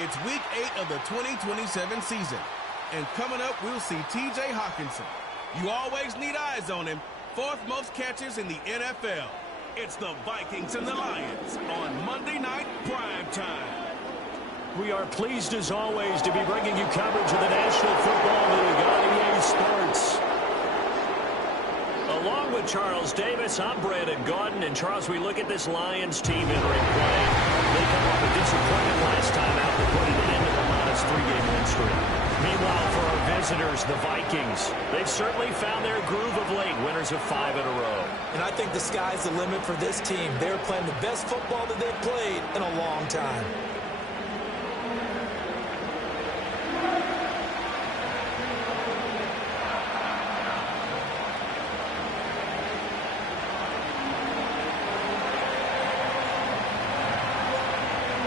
It's Week 8 of the 2027 season. And coming up, we'll see T.J. Hawkinson. You always need eyes on him. 4th most catches in the NFL. It's the Vikings and the Lions on Monday Night Prime Time. We are pleased, as always, to be bringing you coverage of the National Football League on EA Sports. Along with Charles Davis, I'm Brandon Gaudin. And, Charles, we look at this Lions team entering play. They come off a disappointment last time out to put an end to their modest 3-game win streak. Meanwhile, for our visitors, the Vikings, they've certainly found their groove of late, winners of 5 in a row. And I think the sky's the limit for this team. They're playing the best football that they've played in a long time.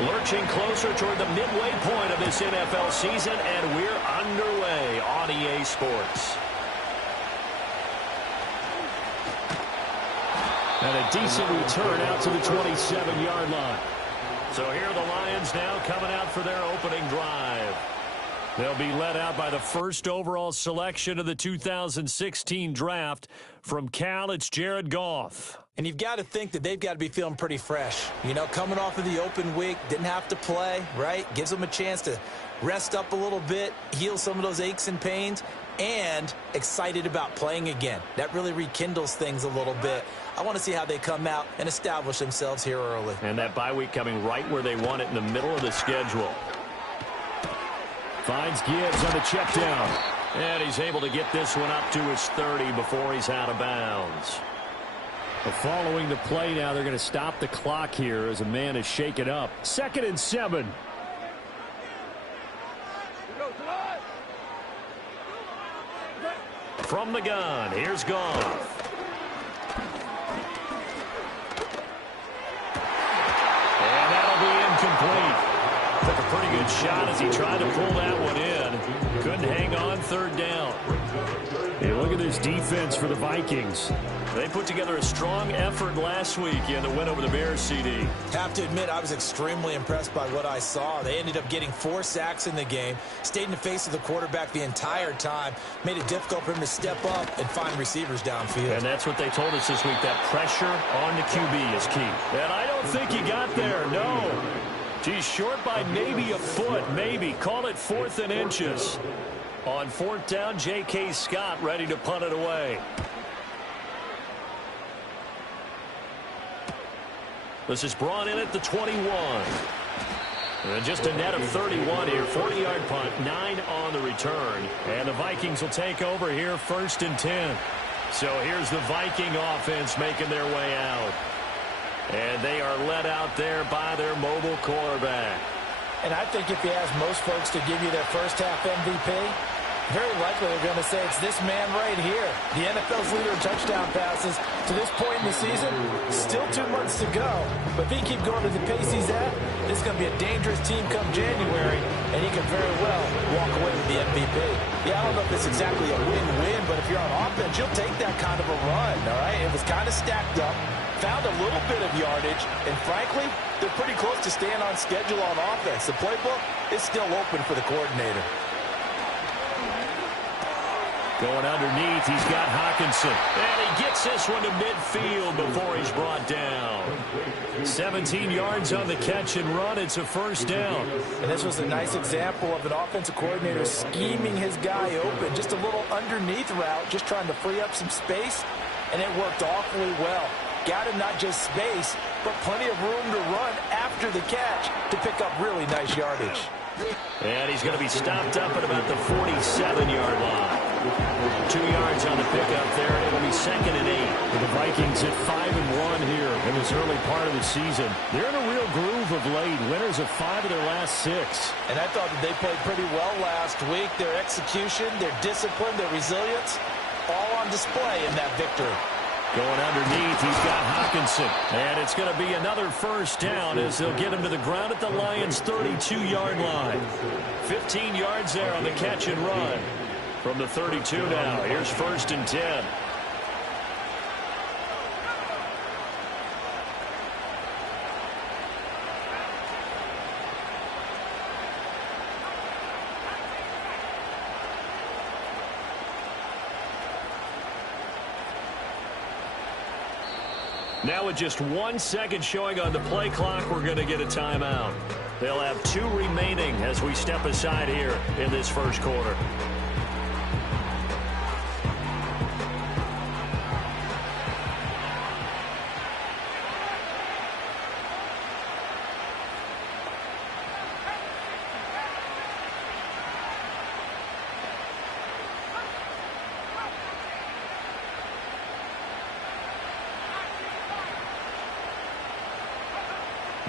Lurching closer toward the midway point of this NFL season, and we're underway on EA Sports. And a decent return out to the 27-yard line. So here are the Lions now coming out for their opening drive. They'll be led out by the first overall selection of the 2016 draft. From Cal, it's Jared Goff. And you've got to think that they've got to be feeling pretty fresh. You know, coming off of the open week, didn't have to play, right? Gives them a chance to rest up a little bit, heal some of those aches and pains, and excited about playing again. That really rekindles things a little bit. I want to see how they come out and establish themselves here early. And that bye week coming right where they want it, in the middle of the schedule. Finds Gibbs on the check down. And he's able to get this one up to his 30 before he's out of bounds. Following the play now, they're going to stop the clock here as a man is shaken up. 2nd and 7. From the gun, here's Goff. And that'll be incomplete. Took a pretty good shot as he tried to pull that one in. Couldn't hang on, 3rd down. Hey, look at this defense for the Vikings. They put together a strong effort last week in the win over the Bears, CD. Have to admit, I was extremely impressed by what I saw. They ended up getting 4 sacks in the game, stayed in the face of the quarterback the entire time, made it difficult for him to step up and find receivers downfield. And that's what they told us this week, that pressure on the QB is key. And I don't think he got there, no. He's short by maybe a foot, maybe. Call it 4th and inches. On 4th down, J.K. Scott ready to punt it away. This is brought in at the 21. And just a net of 31 here. 40-yard punt, 9 on the return. And the Vikings will take over here, 1st and 10. So here's the Viking offense making their way out. And they are led out there by their mobile quarterback. And I think if you ask most folks to give you their first half MVP, very likely they're going to say it's this man right here. The NFL's leader in touchdown passes to this point in the season. Still 2 months to go. But if he keep going at the pace he's at, this is going to be a dangerous team come January, and he could very well walk away with the MVP. Yeah, I don't know if it's exactly a win-win, but if you're on offense, you'll take that kind of a run, all right? It was kind of stacked up. Found a little bit of yardage, and frankly, they're pretty close to staying on schedule on offense. The playbook is still open for the coordinator. Going underneath, he's got Hawkinson. And he gets this one to midfield before he's brought down. 17 yards on the catch and run. It's a 1st down. And this was a nice example of an offensive coordinator scheming his guy open. Just a little underneath route, just trying to free up some space, and it worked awfully well. Got him not just space, but plenty of room to run after the catch to pick up really nice yardage. And he's going to be stopped up at about the 47-yard line. 2 yards on the pickup there, and it'll be 2nd and 8. The Vikings at 5-1 here in this early part of the season. They're in a real groove of late. Winners of 5 of their last 6. And I thought that they played pretty well last week. Their execution, their discipline, their resilience, all on display in that victory. Going underneath, he's got Hawkinson. And it's going to be another 1st down as they'll get him to the ground at the Lions' 32-yard line. 15 yards there on the catch and run. From the 32 now, here's 1st and 10. Now with just 1 second showing on the play clock, we're going to get a timeout. They'll have 2 remaining as we step aside here in this first quarter.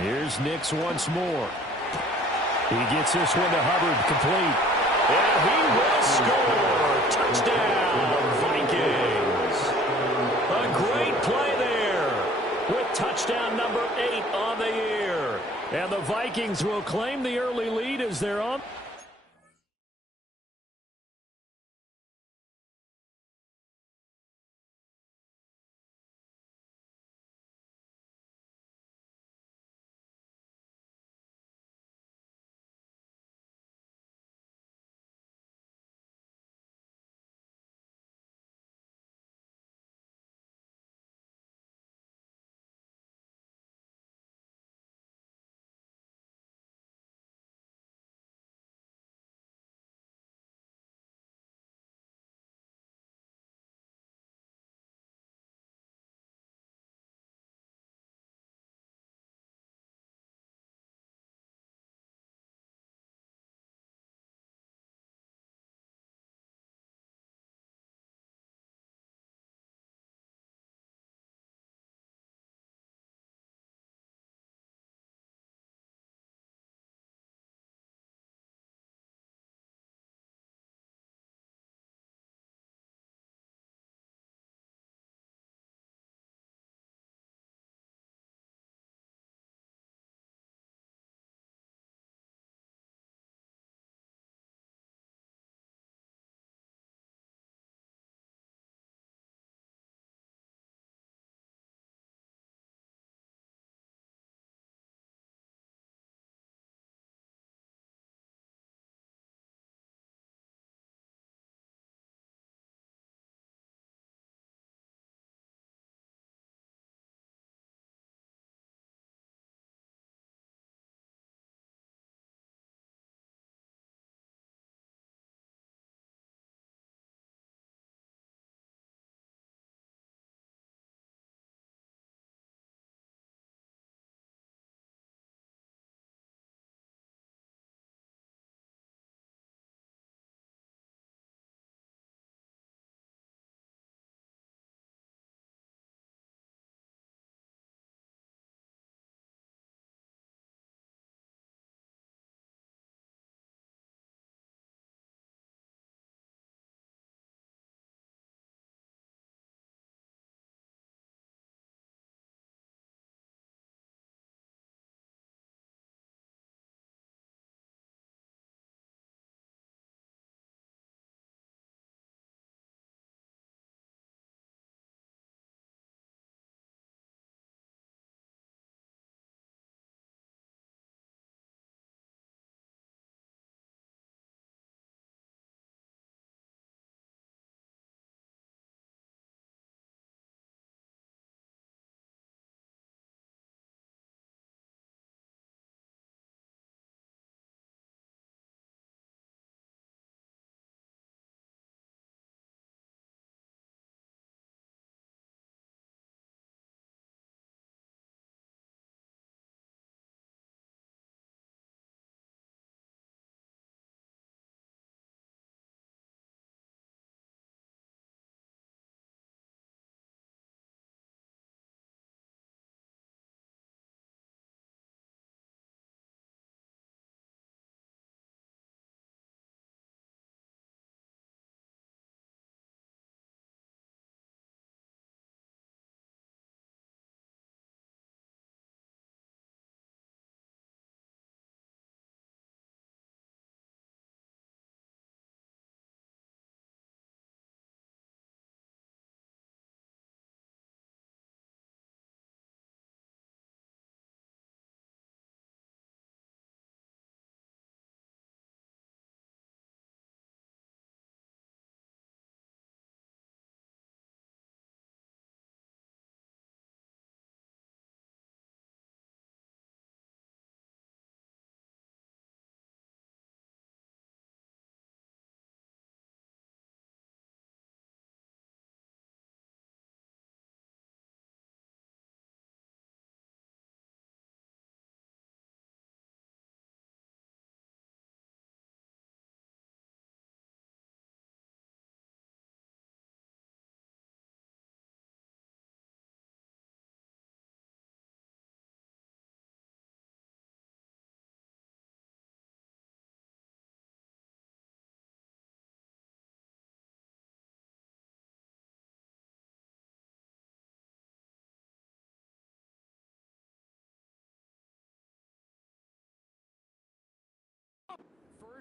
Here's Nix once more. He gets this one to Hubbard, complete. And he will score. Touchdown, Vikings. A great play there with touchdown number 8 on the year. And the Vikings will claim the early lead as they're on.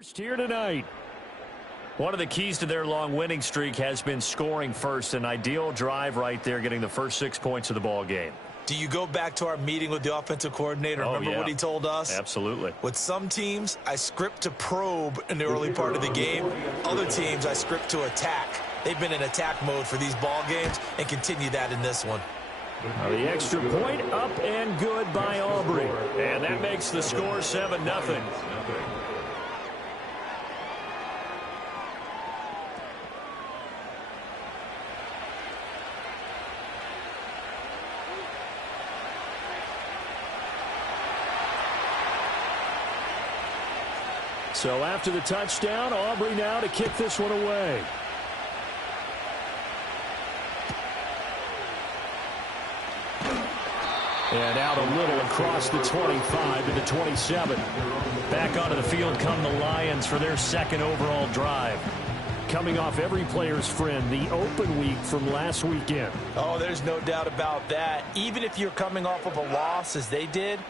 First here tonight. One of the keys to their long winning streak has been scoring first. An ideal drive right there, getting the first 6 points of the ball game. Do you go back to our meeting with the offensive coordinator? Remember what he told us? Absolutely. With some teams, I script to probe in the early part of the game. Other teams, I script to attack. They've been in attack mode for these ball games and continue that in this one. The extra point up and good by Aubrey. And that makes the score 7-0. So after the touchdown, Aubrey now to kick this one away. And out a little across the 25 to the 27. Back onto the field come the Lions for their second overall drive. Coming off every player's friend, the open week from last weekend. Oh, there's no doubt about that. Even if you're coming off of a loss as they did,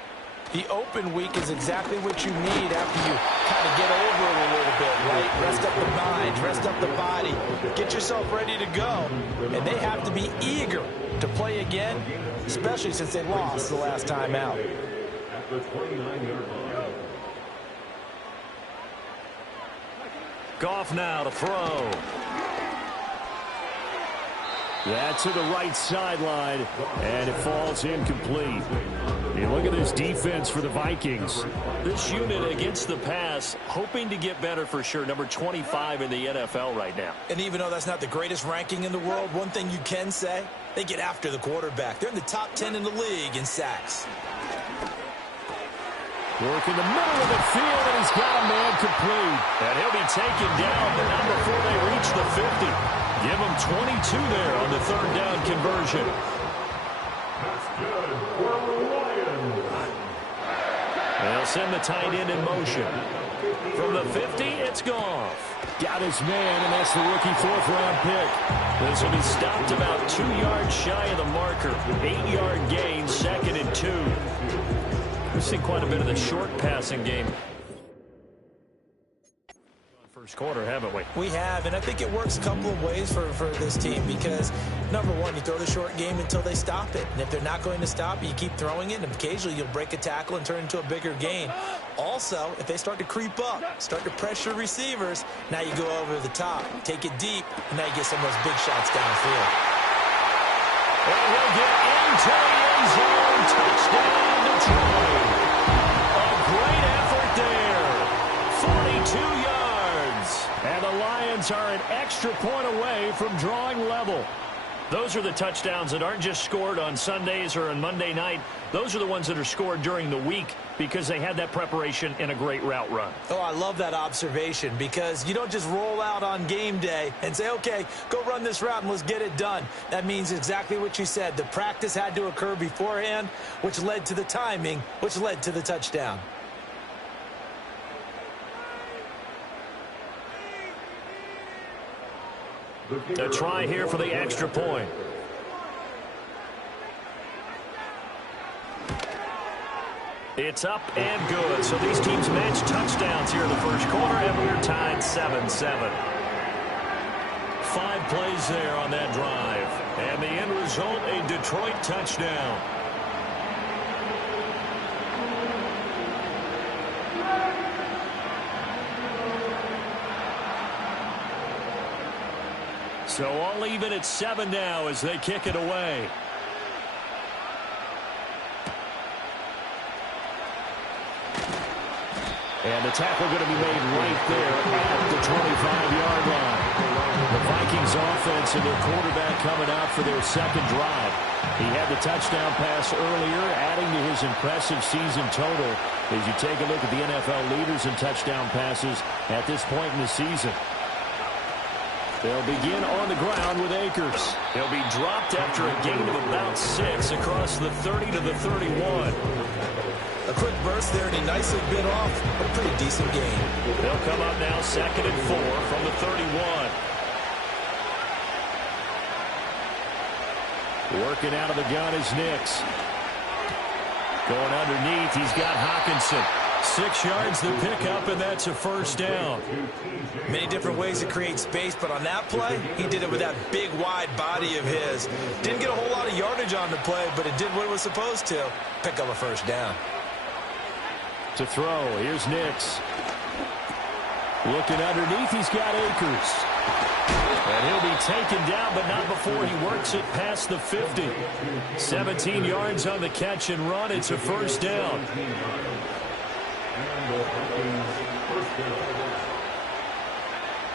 the open week is exactly what you need after you kind of get over it a little bit, right? Rest up the mind, rest up the body, get yourself ready to go. And they have to be eager to play again, especially since they lost the last time out. Goff now to throw. That's to the right sideline, and it falls incomplete. You look at this defense for the Vikings. This unit against the pass, hoping to get better for sure. Number 25 in the NFL right now. And even though that's not the greatest ranking in the world, one thing you can say, they get after the quarterback. They're in the top 10 in the league in sacks. Work in the middle of the field, and he's got a man complete. And he'll be taken down, but not before they reach the 50. Give him 22 there on the third down conversion. That's good for the Lions. They'll send the tight end in motion. From the 50, it's Goff. Got his man, and that's the rookie fourth-round pick. This will be stopped about 2 yards shy of the marker. 8-yard gain, 2nd and 2. We've seen quite a bit of the short passing game first quarter, haven't we? We have, and I think it works a couple of ways for this team because, number one, you throw the short game until they stop it. And if they're not going to stop it, you keep throwing it, and occasionally you'll break a tackle and turn it into a bigger gain. Also, if they start to creep up, start to pressure receivers, now you go over the top, take it deep, and now you get some of those big shots downfield. And he'll get into the end zone. Touchdown, Detroit. A great effort there. 42 yards. And the Lions are an extra point away from drawing level. Those are the touchdowns that aren't just scored on Sundays or on Monday night. Those are the ones that are scored during the week because they had that preparation in a great route run. Oh, I love that observation because you don't just roll out on game day and say, okay, go run this route and let's get it done. That means exactly what you said. The practice had to occur beforehand, which led to the timing, which led to the touchdown. A try here for the extra point. It's up and good. So these teams match touchdowns here in the first quarter, and we're tied 7-7. 5 plays there on that drive. And the end result, a Detroit touchdown. So all even at 7 now as they kick it away. And the tackle going to be made right there at the 25-yard line. The Vikings offense and their quarterback coming out for their second drive. He had the touchdown pass earlier, adding to his impressive season total as you take a look at the NFL leaders in touchdown passes at this point in the season. They'll begin on the ground with Akers. He'll be dropped after a gain of about 6 across the 30 to the 31. A quick burst there, and he nicely bit off a pretty decent gain. They'll come up now 2nd and 4 from the 31. Working out of the gun is Nix. Going underneath, he's got Hockenson. 6 yards to pick up, and that's a first down. Many different ways to create space, but on that play, he did it with that big, wide body of his. Didn't get a whole lot of yardage on the play, but it did what it was supposed to. Pick up a first down. To throw, here's Nix. Looking underneath, he's got Akers. And he'll be taken down, but not before he works it past the 50. 17 yards on the catch and run. It's a first down.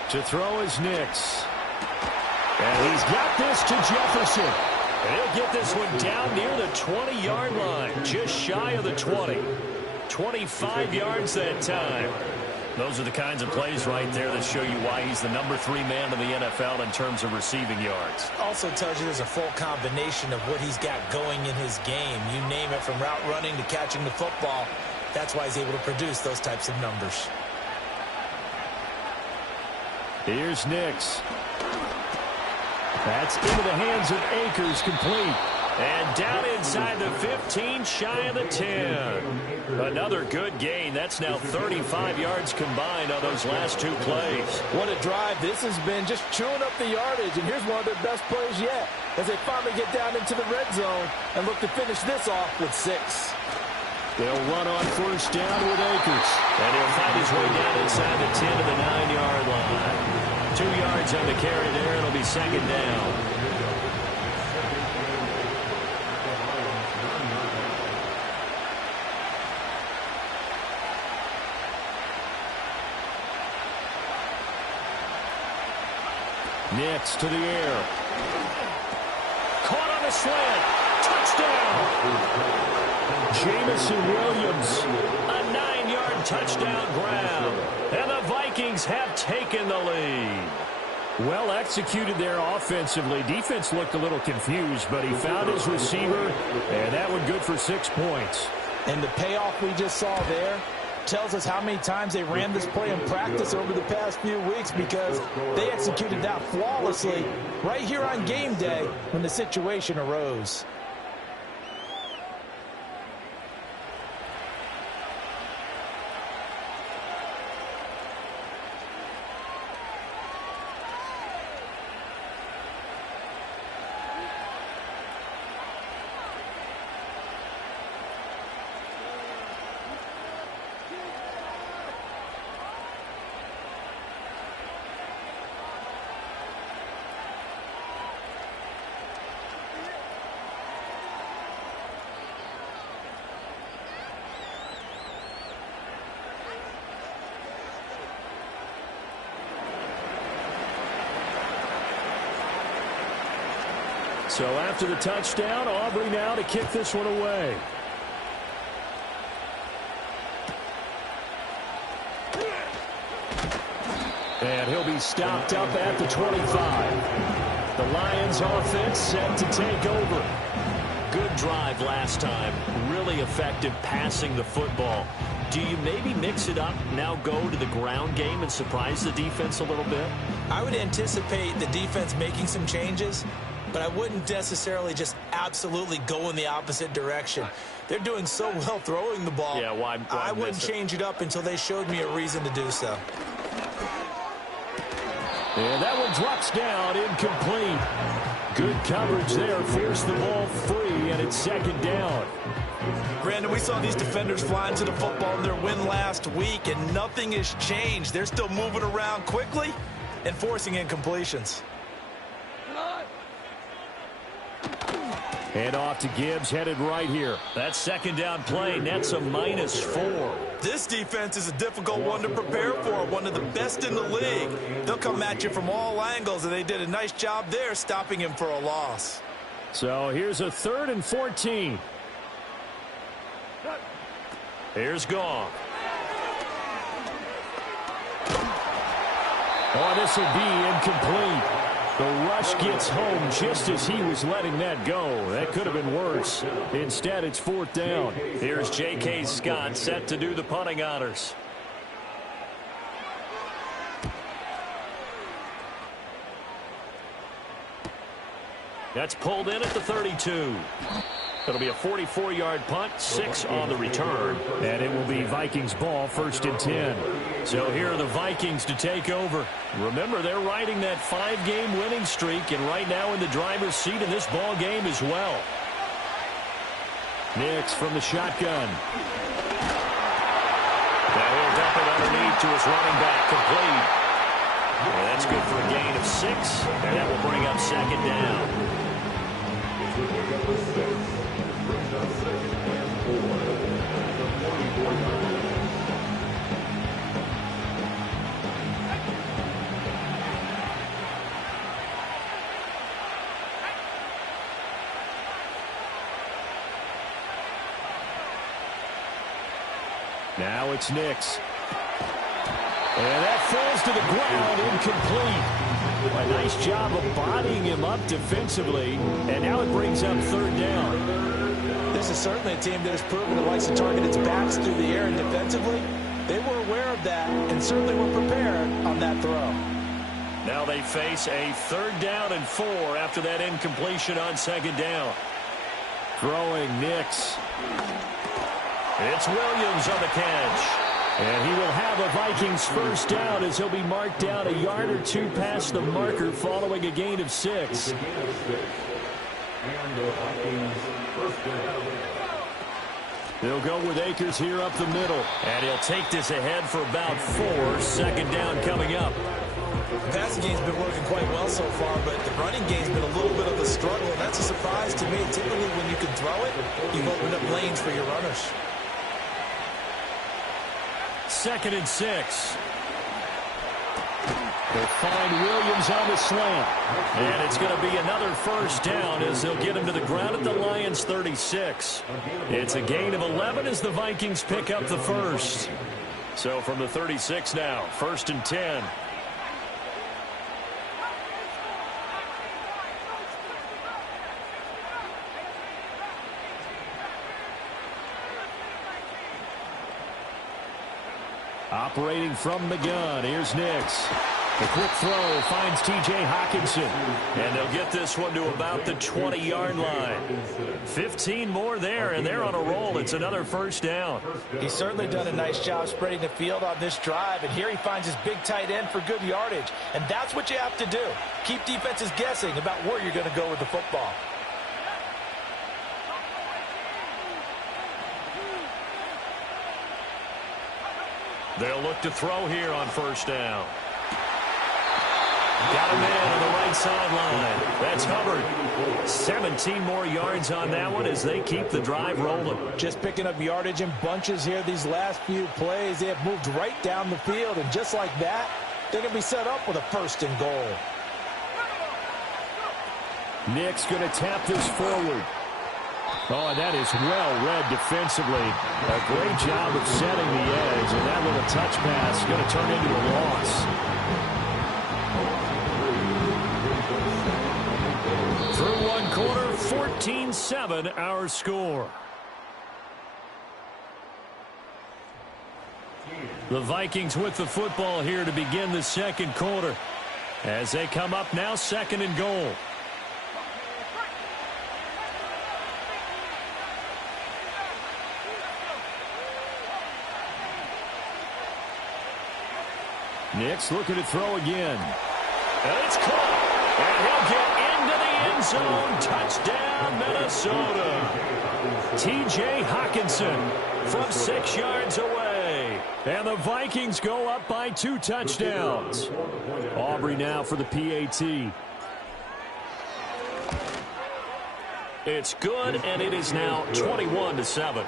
To throw is Nix. And he's got this to Jefferson. And he'll get this one down near the 20-yard line, just shy of the 20. 25 yards that time. Those are the kinds of plays right there that show you why he's the number 3 man in the NFL in terms of receiving yards. Also tells you there's a full combination of what he's got going in his game. You name it, from route running to catching the football. That's why he's able to produce those types of numbers. Here's Nix. That's into the hands of Akers, complete. And down inside the 15, shy of the 10. Another good gain. That's now 35 yards combined on those last 2 plays. What a drive this has been, just chewing up the yardage. And here's one of their best plays yet, as they finally get down into the red zone and look to finish this off with 6. They'll run on first down with Akers. And he'll find his way down inside the 10 to the 9-yard line. 2 yards on the carry there. It'll be second down. Nix to the air. Caught on a slant. Touchdown. Jamison Williams. A 9-yard touchdown grab. And the Vikings have taken the lead. Well executed there offensively. Defense looked a little confused, but he found his receiver, and that one good for 6 points. And the payoff we just saw there tells us how many times they ran this play in practice over the past few weeks, because they executed that flawlessly right here on game day when the situation arose. So after the touchdown, Aubrey now to kick this one away. And he'll be stopped up at the 25. The Lions offense set to take over. Good drive last time. Really effective passing the football. Do you maybe mix it up, now go to the ground game and surprise the defense a little bit? I would anticipate the defense making some changes, but I wouldn't necessarily just absolutely go in the opposite direction. They're doing so well throwing the ball. Yeah, why I wouldn't change it up until they showed me a reason to do so. And that one drops down, incomplete. Good coverage there, forced the ball free, and it's second down. Brandon, we saw these defenders flying to the football in their win last week, and nothing has changed. They're still moving around quickly and forcing incompletions. Hand off to Gibbs, headed right here. That second down play nets a -4. This defense is a difficult one to prepare for, one of the best in the league. They'll come at you from all angles, and they did a nice job there stopping him for a loss. So here's a 3rd and 14. Here's Goff. Oh, this will be incomplete. The rush gets home just as he was letting that go. That could have been worse. Instead, it's 4th down. Here's J.K. Scott set to do the punting honors. That's pulled in at the 32. It'll be a 44-yard punt, 6 on the return. And it will be Vikings ball, 1st and 10. So here are the Vikings to take over. Remember, they're riding that 5-game winning streak, and right now in the driver's seat in this ball game as well. Nix from the shotgun. Now he'll dump it underneath to his running back, complete. And that's good for a gain of 6, and that will bring up 2nd down. Now it's Nix. And that falls to the ground, incomplete. A nice job of bodying him up defensively, and now it brings up 3rd down. This is certainly a team that has proven it likes to target its backs through the air, and defensively, they were aware of that and certainly were prepared on that throw. Now they face a 3rd down and 4 after that incompletion on 2nd down. Throwing Nix. It's Williams on the catch. And he will have a Vikings 1st down as he'll be marked down a yard or 2 past the marker following a gain of 6. They'll go with Akers here up the middle. And he'll take this ahead for about 4. 2nd down coming up. The passing game's been working quite well so far, but the running game's been a little bit of a struggle, and that's a surprise to me. Typically, when you can throw it, you've opened up lanes for your runners. 2nd and 6. They'll find Williams on the slant. And it's going to be another 1st down as they'll get him to the ground at the Lions' 36. It's a gain of 11 as the Vikings pick up the 1st. So from the 36 now, 1st and 10. Operating from the gun, here's Nix. The quick throw finds T.J. Hockenson. And they'll get this one to about the 20-yard line. 15 more there, and they're on a roll. It's another 1st down. He's certainly done a nice job spreading the field on this drive, and here he finds his big tight end for good yardage. And that's what you have to do. Keep defenses guessing about where you're going to go with the football. They'll look to throw here on 1st down. Got a man on the right sideline. That's Hubbard. 17 more yards on that one as they keep the drive rolling. Just picking up yardage in bunches here these last few plays. They have moved right down the field, and just like that, they're going to be set up with a 1st and goal. Nick's going to tap this forward. Oh, and that is well read defensively. A great job of setting the edge, and that little touch pass is going to turn into a loss. Through one quarter, 14-7 our score. The Vikings with the football here to begin the 2nd quarter. As they come up now, 2nd and goal. Nix looking to throw again. And it's caught. And he'll get into the end zone. Touchdown, Minnesota. T.J. Hockenson from 6 yards away. And the Vikings go up by 2 touchdowns. Aubrey now for the PAT. It's good, and it is now 21-7.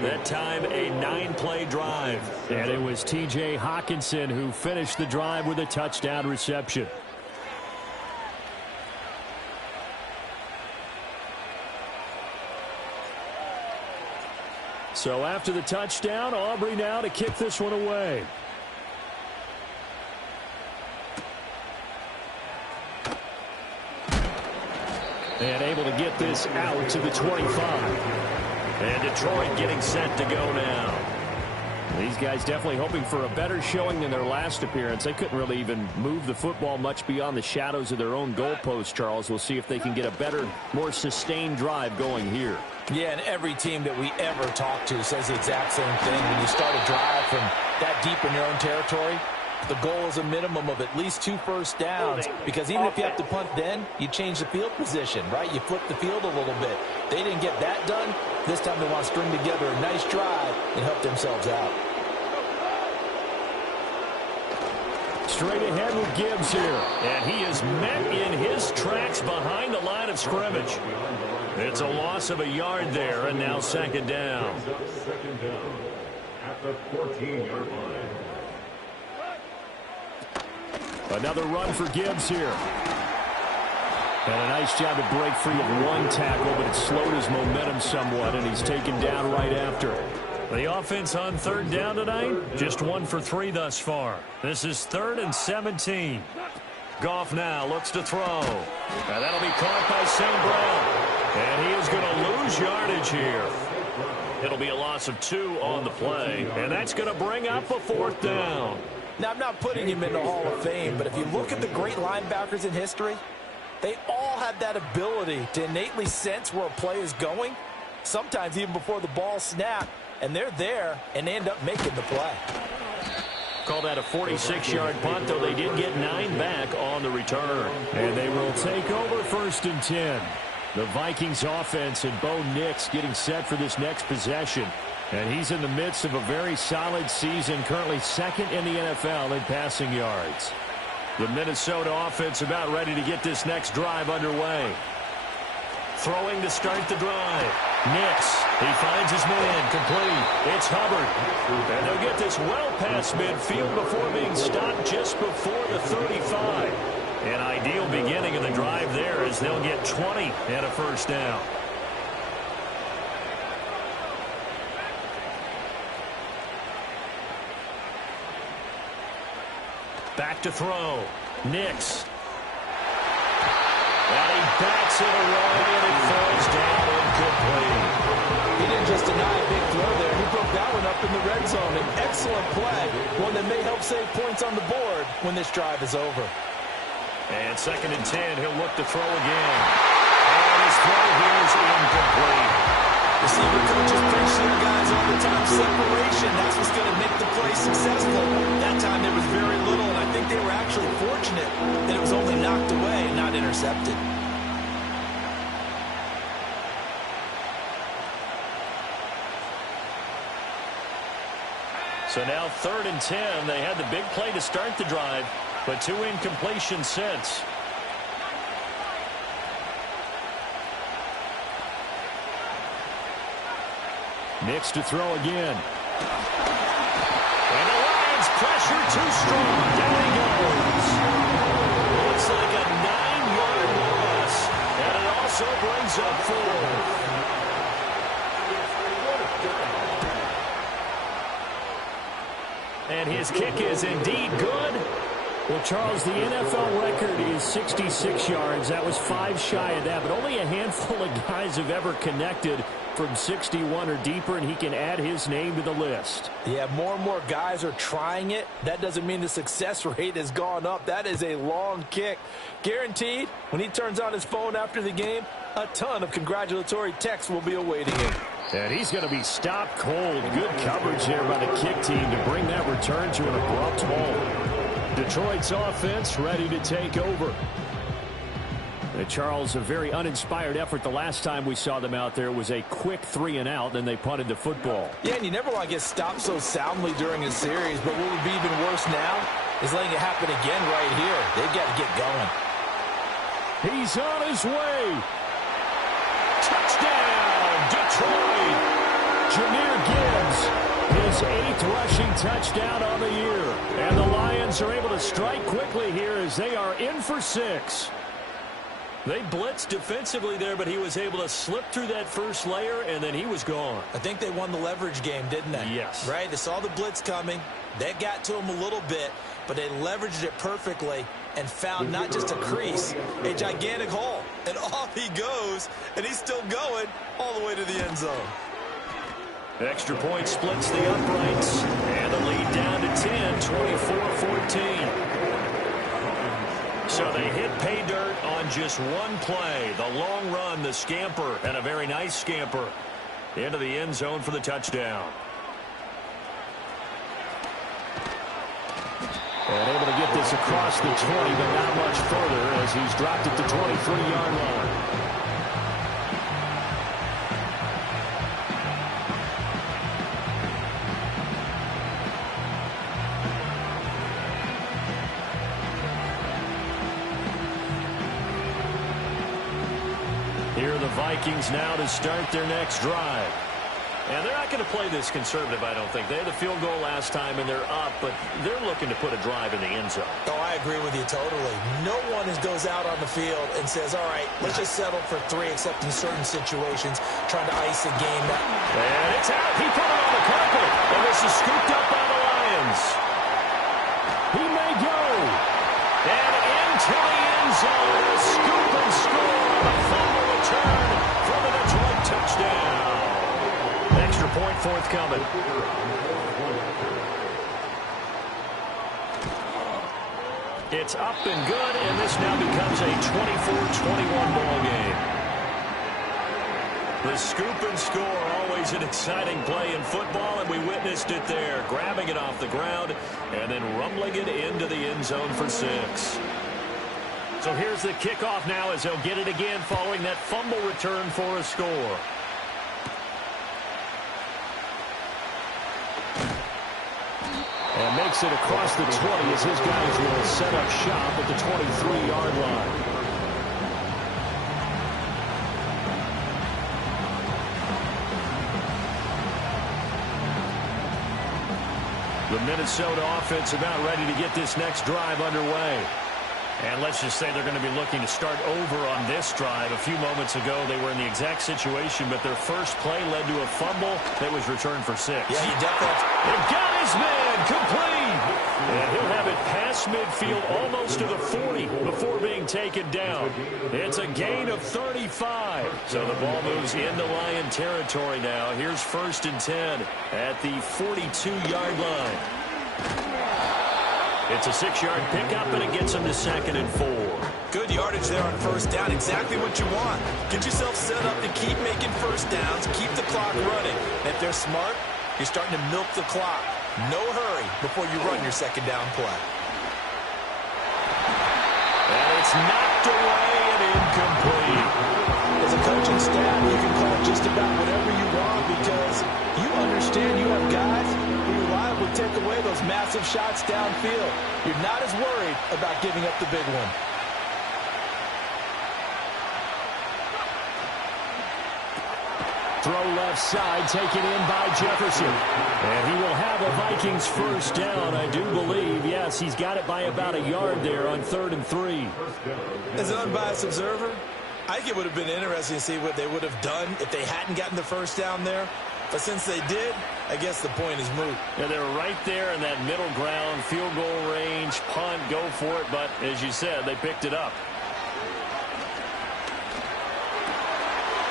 That time, a 9-play drive. And it was T.J. Hockenson who finished the drive with a touchdown reception. So after the touchdown, Aubrey now to kick this one away. And able to get this out to the 25. And Detroit getting set to go now. These guys definitely hoping for a better showing than their last appearance. They couldn't really even move the football much beyond the shadows of their own goalpost, Charles. We'll see if they can get a better, more sustained drive going here. Yeah, and every team that we ever talk to says the exact same thing. When you start a drive from that deep in your own territory, the goal is a minimum of at least 2 first downs, because even if you have to punt then, you change the field position, right? You flip the field a little bit. They didn't get that done. This time they want to string together a nice drive and help themselves out. Straight ahead with Gibbs here. And he is met in his tracks behind the line of scrimmage. It's a loss of a yard there, and now second down. Second down at the 14-yard line. Another run for Gibbs here. And a nice job to break free of one tackle, but it slowed his momentum somewhat, and he's taken down right after. The offense on third down tonight, just 1 for 3 thus far. This is 3rd and 17. Goff now looks to throw. And that'll be caught by St. Brown. And he is going to lose yardage here. It'll be a loss of 2 on the play, and that's going to bring up a 4th down. Now, I'm not putting him in the Hall of Fame, but if you look at the great linebackers in history, they all have that ability to innately sense where a play is going, sometimes even before the ball snapped, and they're there, and they end up making the play. Call that a 46-yard punt, though they did get 9 back on the return. And they will take over 1st and 10. The Vikings offense and Bo Nix getting set for this next possession. And he's in the midst of a very solid season, currently 2nd in the NFL in passing yards. The Minnesota offense about ready to get this next drive underway. Throwing to start the drive. Nix, he finds his man, complete. It's Hubbard. And they'll get this well past midfield before being stopped just before the 35. An ideal beginning of the drive there as they'll get 20 and a 1st down. Back to throw. Nix. And he backs it away, and it falls down incomplete. He didn't just deny a big throw there. He broke that one up in the red zone. An excellent play, one that may help save points on the board when this drive is over. And 2nd and 10, he'll look to throw again. And his throw here is incomplete. Receiver coaches preach to their guys all the time. Separation, that's what's going to make the play successful. That time there was very little, and I think they were actually fortunate that it was only knocked away and not intercepted. So now 3rd and 10. They had the big play to start the drive, but 2 incompletions since. Nix to throw again. And the Lions pressure too strong. Down he goes. Looks like a 9-yard loss. And it also brings up 4. And his kick is indeed good. Well, Charles, the NFL record is 66 yards. That was 5 shy of that, but only a handful of guys have ever connected from 61 or deeper, and he can add his name to the list. Yeah, more and more guys are trying it. That doesn't mean the success rate has gone up. That is a long kick. Guaranteed, when he turns on his phone after the game, a ton of congratulatory texts will be awaiting him. And he's going to be stopped cold. Good coverage there by the kick team to bring that return to an abrupt halt. Detroit's offense ready to take over. Charles, a very uninspired effort the last time we saw them out there was a quick 3 and out, then they punted the football. Yeah, and you never want to get stopped so soundly during a series, but what would be even worse now is letting it happen again right here. They've got to get going. He's on his way. Touchdown, Detroit. Jahmyr Gibbs, his 8th rushing touchdown on the year. And the Lions are able to strike quickly here as they are in for 6. They blitzed defensively there, but he was able to slip through that first layer, and then he was gone. I think they won the leverage game, didn't they? Yes. Right? They saw the blitz coming. That got to him a little bit, but they leveraged it perfectly and found not just a crease, a gigantic hole. And off he goes, and he's still going all the way to the end zone. Extra point splits the uprights, and the lead down to 10, 24-14. So they hit pay dirt on just one play. The long run, the scamper, and a very nice scamper into the end zone for the touchdown. And able to get this across the 20, but not much further as he's dropped at the 23-yard line. Here are the Vikings now to start their next drive. And they're not going to play this conservative, I don't think. They had the field goal last time, and they're up, but they're looking to put a drive in the end zone. Oh, I agree with you totally. No one goes out on the field and says, all right, let's just settle for 3, except in certain situations, trying to ice a game. And it's out. He put it on the carpet, and this is scooped up by the Lions. He may go. And into the end zone, a scoop and score on a fumble return for the Detroit touchdown. Extra point forthcoming. It's up and good, and this now becomes a 24-21 ball game. The scoop and score, always an exciting play in football, and we witnessed it there, grabbing it off the ground and then rumbling it into the end zone for 6. So here's the kickoff now as they'll get it again following that fumble return for a score. And makes it across the 20 as his guys will set up shop at the 23-yard line. The Minnesota offense about ready to get this next drive underway. And let's just say they're going to be looking to start over on this drive. A few moments ago, they were in the exact situation, but their first play led to a fumble that was returned for 6. Yeah, you definitely. They've got his man complete. And he'll have it past midfield almost to the 40 before being taken down. It's a gain of 35. So the ball moves into Lion territory now. Here's 1st and 10 at the 42-yard line. It's a 6-yard pickup, and it gets them to 2nd and 4. Good yardage there on 1st down. Exactly what you want. Get yourself set up to keep making 1st downs, keep the clock running. And if they're smart, you're starting to milk the clock. No hurry before you run your 2nd down play. And it's knocked away and incomplete. As a coaching staff, you can call just about whatever you want because you understand you have guys who reliably take away those massive shots downfield. You're not as worried about giving up the big one. Throw left side, taken in by Jefferson. And he will have a Vikings 1st down, I do believe. Yes, he's got it by about a yard there on 3rd and 3. As an unbiased observer, I think it would have been interesting to see what they would have done if they hadn't gotten the 1st down there. But since they did, I guess the point is moot. Yeah, they were right there in that middle ground, field goal range, punt, go for it. But as you said, they picked it up.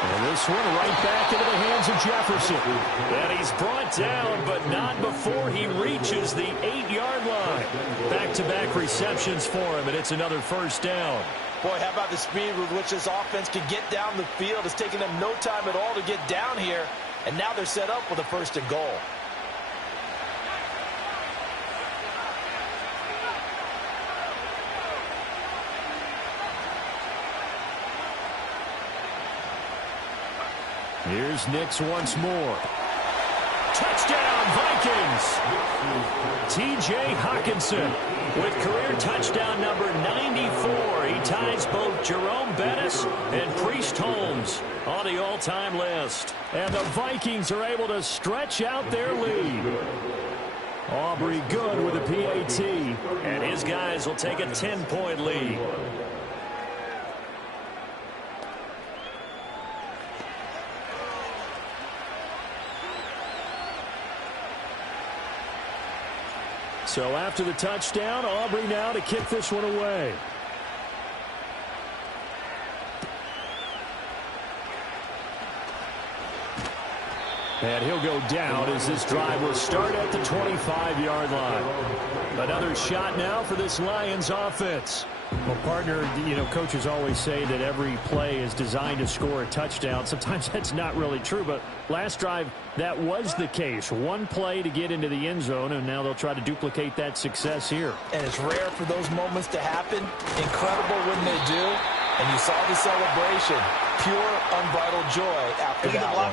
And this one right back into the hands of Jefferson. And he's brought down, but not before he reaches the 8-yard line. Back-to-back receptions for him, and it's another 1st down. Boy, how about the speed with which this offense can get down the field? It's taken them no time at all to get down here. And now they're set up with a 1st and goal. Here's Nix once more. Touchdown, Vikings! T.J. Hawkinson with career touchdown number 94. He ties both Jerome Bettis and Priest Holmes on the all-time list. And the Vikings are able to stretch out their lead. Aubrey good with a PAT. And his guys will take a 10-point lead. So after the touchdown, Aubrey now to kick this one away. And he'll go down as this drive will start at the 25-yard line. Another shot now for this Lions offense. Well, partner, coaches always say that every play is designed to score a touchdown. Sometimes that's not really true, but last drive, that was the case. One play to get into the end zone, and now they'll try to duplicate that success here. And it's rare for those moments to happen. Incredible when they do. And you saw the celebration. Pure, unbridled joy after that one.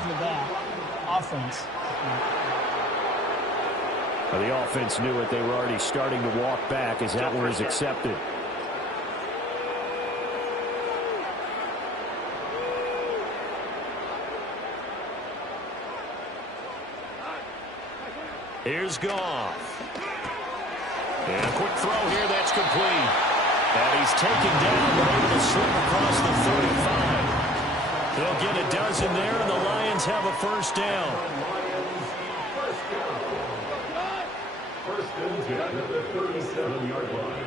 Offense. Well, the offense knew it. They were already starting to walk back as that one was accepted. Here's Goff. And a quick throw here, that's complete. And he's taken down, but able to slip across the 35. They'll get a dozen there, and the Lions have a first down. First and 10 at the 37-yard line.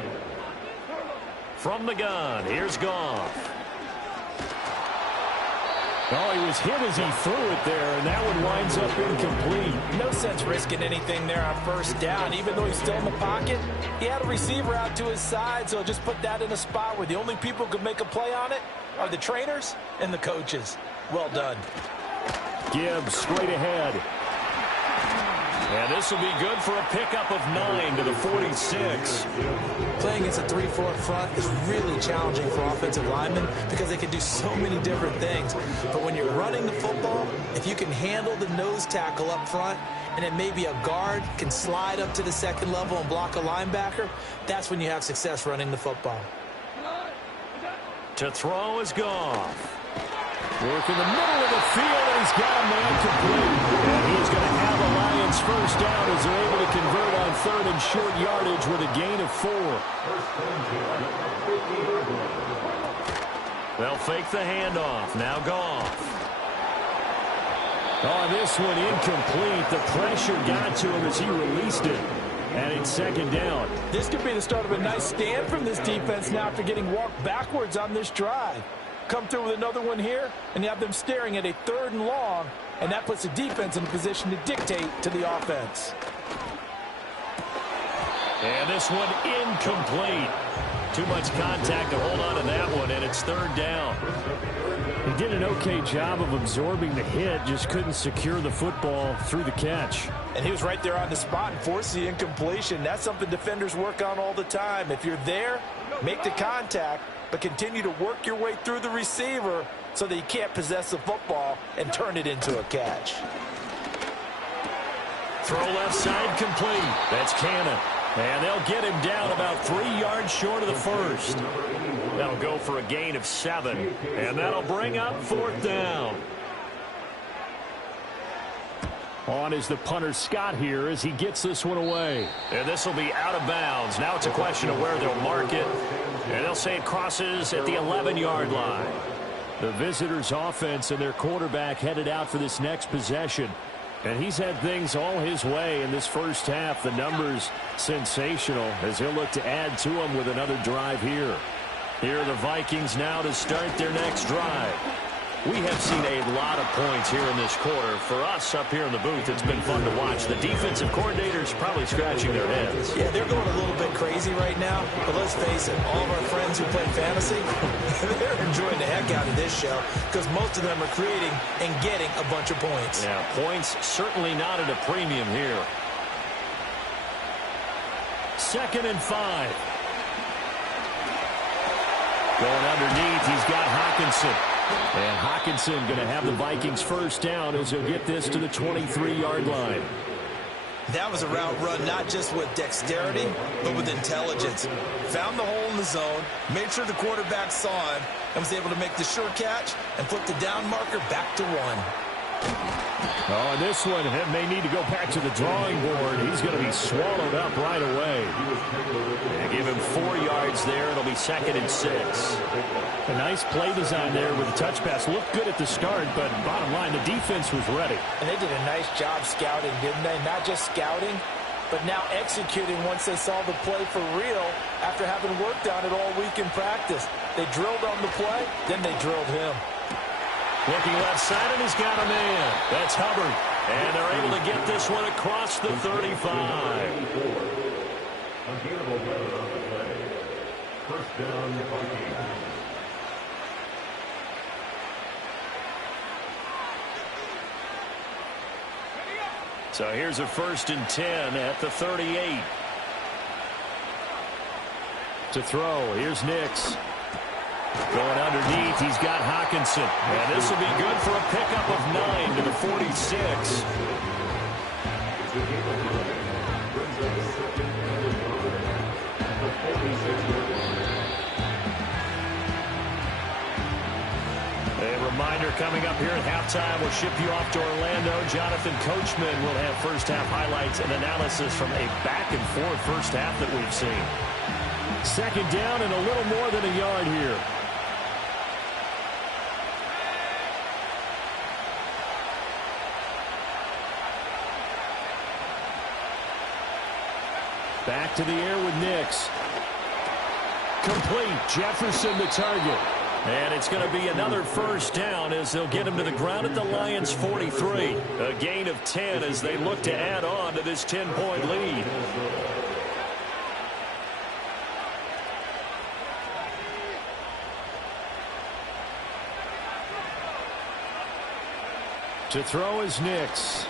From the gun, here's Goff. Oh, he was hit as he threw it there, and that one winds up incomplete. No sense risking anything there on first down. Even though he's still in the pocket, he had a receiver out to his side, so just put that in a spot where the only people who could make a play on it are the trainers and the coaches. Well done. Gibbs straight ahead. And this will be good for a pickup of 9 to the 46. Playing against a 3-4 front is really challenging for offensive linemen because they can do so many different things. But when you're running the football, if you can handle the nose tackle up front, and then maybe a guard can slide up to the second level and block a linebacker, that's when you have success running the football. To throw is Goff. Work in the middle of the field, and he's got a man complete. And he's going to have a Lions first down as they're able to convert on third and short yardage with a gain of 4. They'll fake the handoff. Now Goff. Oh, this one incomplete. The pressure got to him as he released it. And it's second down. This could be the start of a nice stand from this defense now after getting walked backwards on this drive. Come through with another one here, and you have them staring at a 3rd and long, and that puts the defense in a position to dictate to the offense. And this one incomplete. Too much contact to hold on to that one, and it's 3rd down. He did an okay job of absorbing the hit, just couldn't secure the football through the catch. And he was right there on the spot and forced the incompletion. That's something defenders work on all the time. If you're there, make the contact, but continue to work your way through the receiver so that you can't possess the football and turn it into a catch. Throw left side complete. That's Cannon. And they'll get him down about 3 yards short of the first. That'll go for a gain of 7. And that'll bring up 4th down. On is the punter Scott here as he gets this one away. And this will be out of bounds. Now it's a question of where they'll mark it. And they'll say it crosses at the 11-yard line. The visitors' offense and their quarterback headed out for this next possession. And he's had things all his way in this first half. The numbers sensational as he'll look to add to them with another drive here. Here are the Vikings now to start their next drive. We have seen a lot of points here in this quarter. For us up here in the booth, it's been fun to watch. The defensive coordinators probably scratching their heads. Yeah, they're going a little bit crazy right now. But let's face it, all of our friends who play fantasy, they're enjoying the heck out of this show because most of them are creating and getting a bunch of points. Yeah, points certainly not at a premium here. 2nd and 5. Going underneath, he's got Hockenson. And Hockenson going to have the Vikings first down as he'll get this to the 23-yard line. That was a route run not just with dexterity, but with intelligence. Found the hole in the zone, made sure the quarterback saw him, and was able to make the sure catch and flip the down marker back to 1. Oh, and this one may need to go back to the drawing board. He's going to be swallowed up right away. And give him 4 yards there. It'll be 2nd and 6. A nice play design there with a touch pass. Looked good at the start, but bottom line, the defense was ready. And they did a nice job scouting, didn't they? Not just scouting, but now executing once they saw the play for real after having worked on it all week in practice. They drilled on the play, then they drilled him. Looking left side, and he's got a man. That's Hubbard. And they're able to get this one across the 35. Unbeatable weather on the play. First down, Vikings. So here's a 1st and 10 at the 38. To throw, here's Nix. Going underneath, he's got Hockenson. And this will be good for a pickup of 9 to the 46. A reminder coming up here at halftime, we'll ship you off to Orlando. Jonathan Coachman will have first half highlights and analysis from a back-and-forth first half that we've seen. 2nd down and a little more than a yard here. Back to the air with Nix. Complete. Jefferson the target. And it's going to be another 1st down as they'll get him to the ground at the Lions' 43. A gain of 10 as they look to add on to this 10-point lead. To throw is Nix.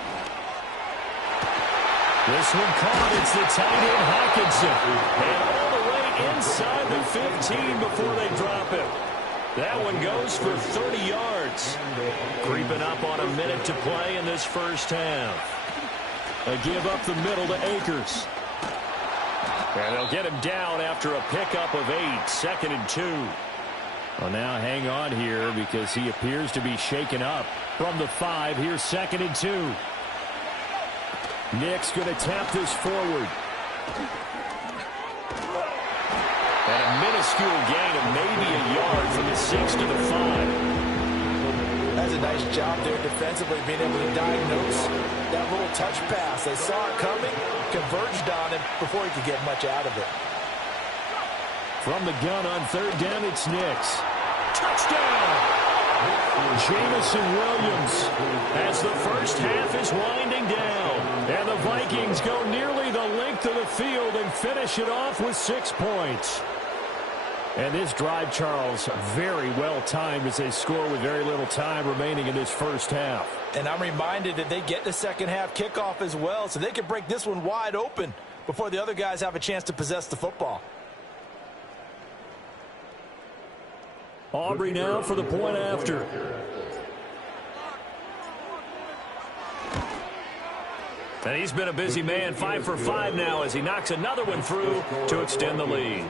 This one caught. It's the tight end Hockenson. And all the way inside the 15 before they drop it. That one goes for 30 yards. Creeping up on a minute to play in this first half. A give up the middle to Akers. And they'll get him down after a pickup of 8. 2nd and 2. Well, now hang on here because he appears to be shaken up. From the 5, here's 2nd and 2. Nick's going to tap this forward. And a minuscule gain of maybe a yard from the 6 to the 5. That's a nice job there defensively, being able to diagnose that little touch pass. They saw it coming, converged on it before he could get much out of it. From the gun on 3rd down, it's Nix. Touchdown! Jamison Williams as the first half is winding down. And the Vikings go nearly the length of the field and finish it off with 6 points. And this drive, Charles, very well timed as they score with very little time remaining in this first half. And I'm reminded that they get the second half kickoff as well, so they can break this one wide open before the other guys have a chance to possess the football. Aubrey now for the point after. And he's been a busy man, 5 for 5 now as he knocks another one through to extend the lead.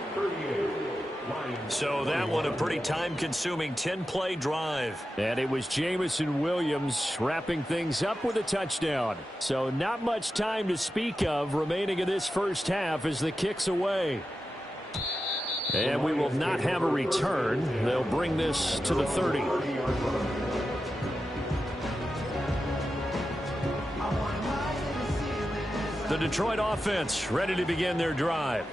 So that one a pretty time-consuming 10-play drive. And it was Jamison Williams wrapping things up with a touchdown. So not much time to speak of remaining in this first half as the kick's away. And we will not have a return. They'll bring this to the 30. The Detroit offense ready to begin their drive.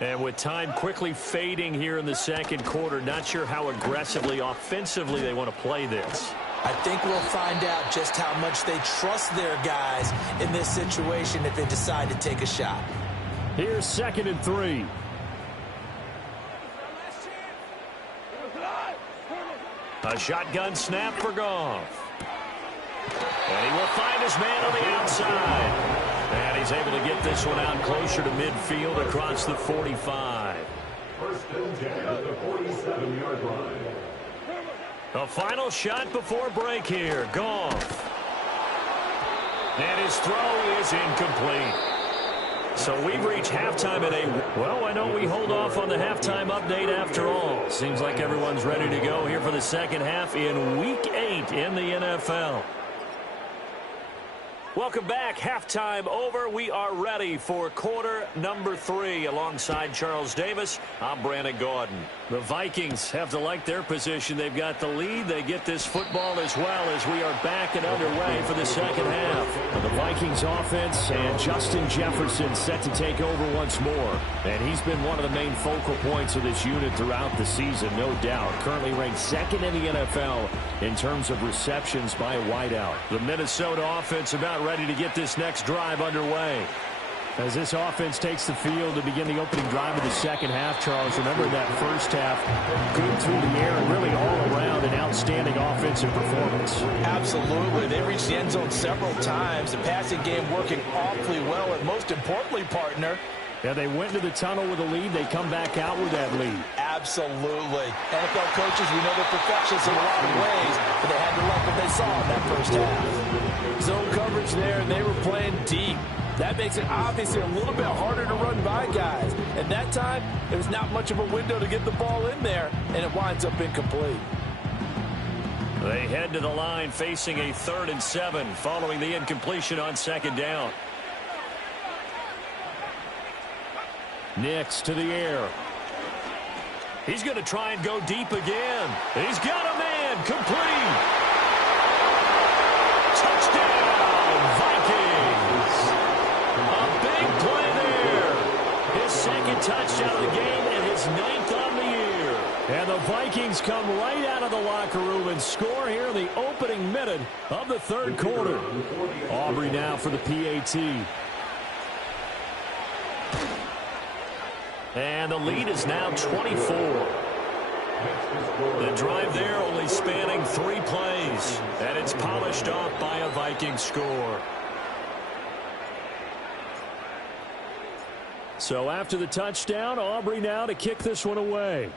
And with time quickly fading here in the second quarter, not sure how aggressively, offensively they want to play this. I think we'll find out just how much they trust their guys in this situation if they decide to take a shot. Here's 2nd and 3. A shotgun snap for Goff. And he will find his man on the outside. And he's able to get this one out closer to midfield across the 45. First and 10 at the 47-yard line. A final shot before break here. Goff. And his throw is incomplete. So we've reached halftime at a... Well, why don't we hold off on the halftime update after all? Seems like everyone's ready to go here for the second half in Week 8 in the NFL. Welcome back. Halftime over. We are ready for quarter number 3. Alongside Charles Davis, I'm Brandon Gaudin. The Vikings have to like their position. They've got the lead. They get this football as well as we are back and underway for the second half. The Vikings offense and Justin Jefferson set to take over once more. And he's been one of the main focal points of this unit throughout the season, no doubt. Currently ranked second in the NFL in terms of receptions by a wideout. The Minnesota offense about ready to get this next drive underway. As this offense takes the field to begin the opening drive of the second half, Charles, remember that first half, good through the air and really all around an outstanding offensive performance. Absolutely. They reached the end zone several times. The passing game working awfully well, and most importantly, partner, yeah, they went to the tunnel with a lead. They come back out with that lead. Absolutely. NFL coaches, we know they're perfectionists in a lot of ways, but they had to like what they saw in that first half. Zone coverage there, and they were playing deep. That makes it obviously a little bit harder to run by guys. At that time, there was not much of a window to get the ball in there, and it winds up incomplete. They head to the line facing a 3rd and 7 following the incompletion on second down. Nix to the air. He's going to try and go deep again. He's got a man. Complete. Touchdown, Vikings. A big play there. His second touchdown of the game and his 9th on the year. And the Vikings come right out of the locker room and score here in the opening minute of the 3rd quarter. Aubrey now for the PAT. And the lead is now 24. The drive there only spanning 3 plays. And it's polished off by a Viking score. So after the touchdown, Aubrey now to kick this one away.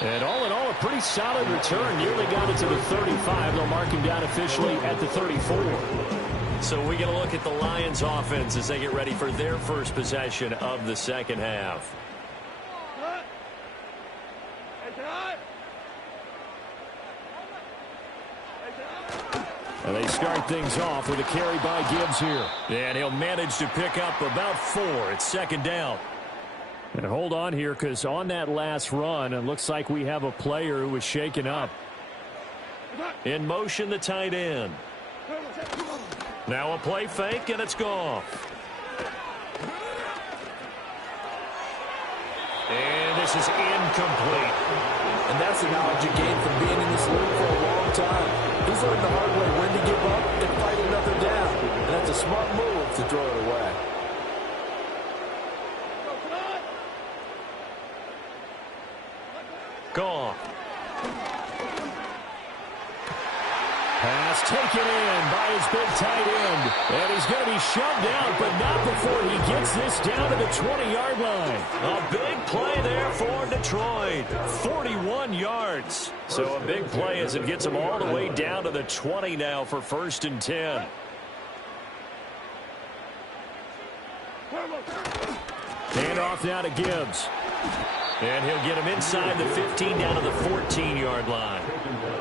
And all in all, a pretty solid return. Nearly got it to the 35. They'll mark him down officially at the 34. So we get a look at the Lions offense as they get ready for their first possession of the second half. And they start things off with a carry by Gibbs here. And he'll manage to pick up about 4. It's second down. And hold on here, because on that last run, it looks like we have a player who was shaken up. In motion, the tight end. Now a play fake, and it's gone. And this is incomplete. And that's the knowledge you gain from being in this league for a long time. He's learned the hard way when to give up and fight another down. And that's a smart move to throw it away. Gone. Pass taken in by his big tight end. And he's going to be shoved out, but not before he gets this down to the 20-yard line. A big play there for Detroit. 41 yards. So a big play as it gets him all the way down to the 20 now for 1st and 10. Hand off now to Gibbs. And he'll get him inside the 15 down to the 14-yard line.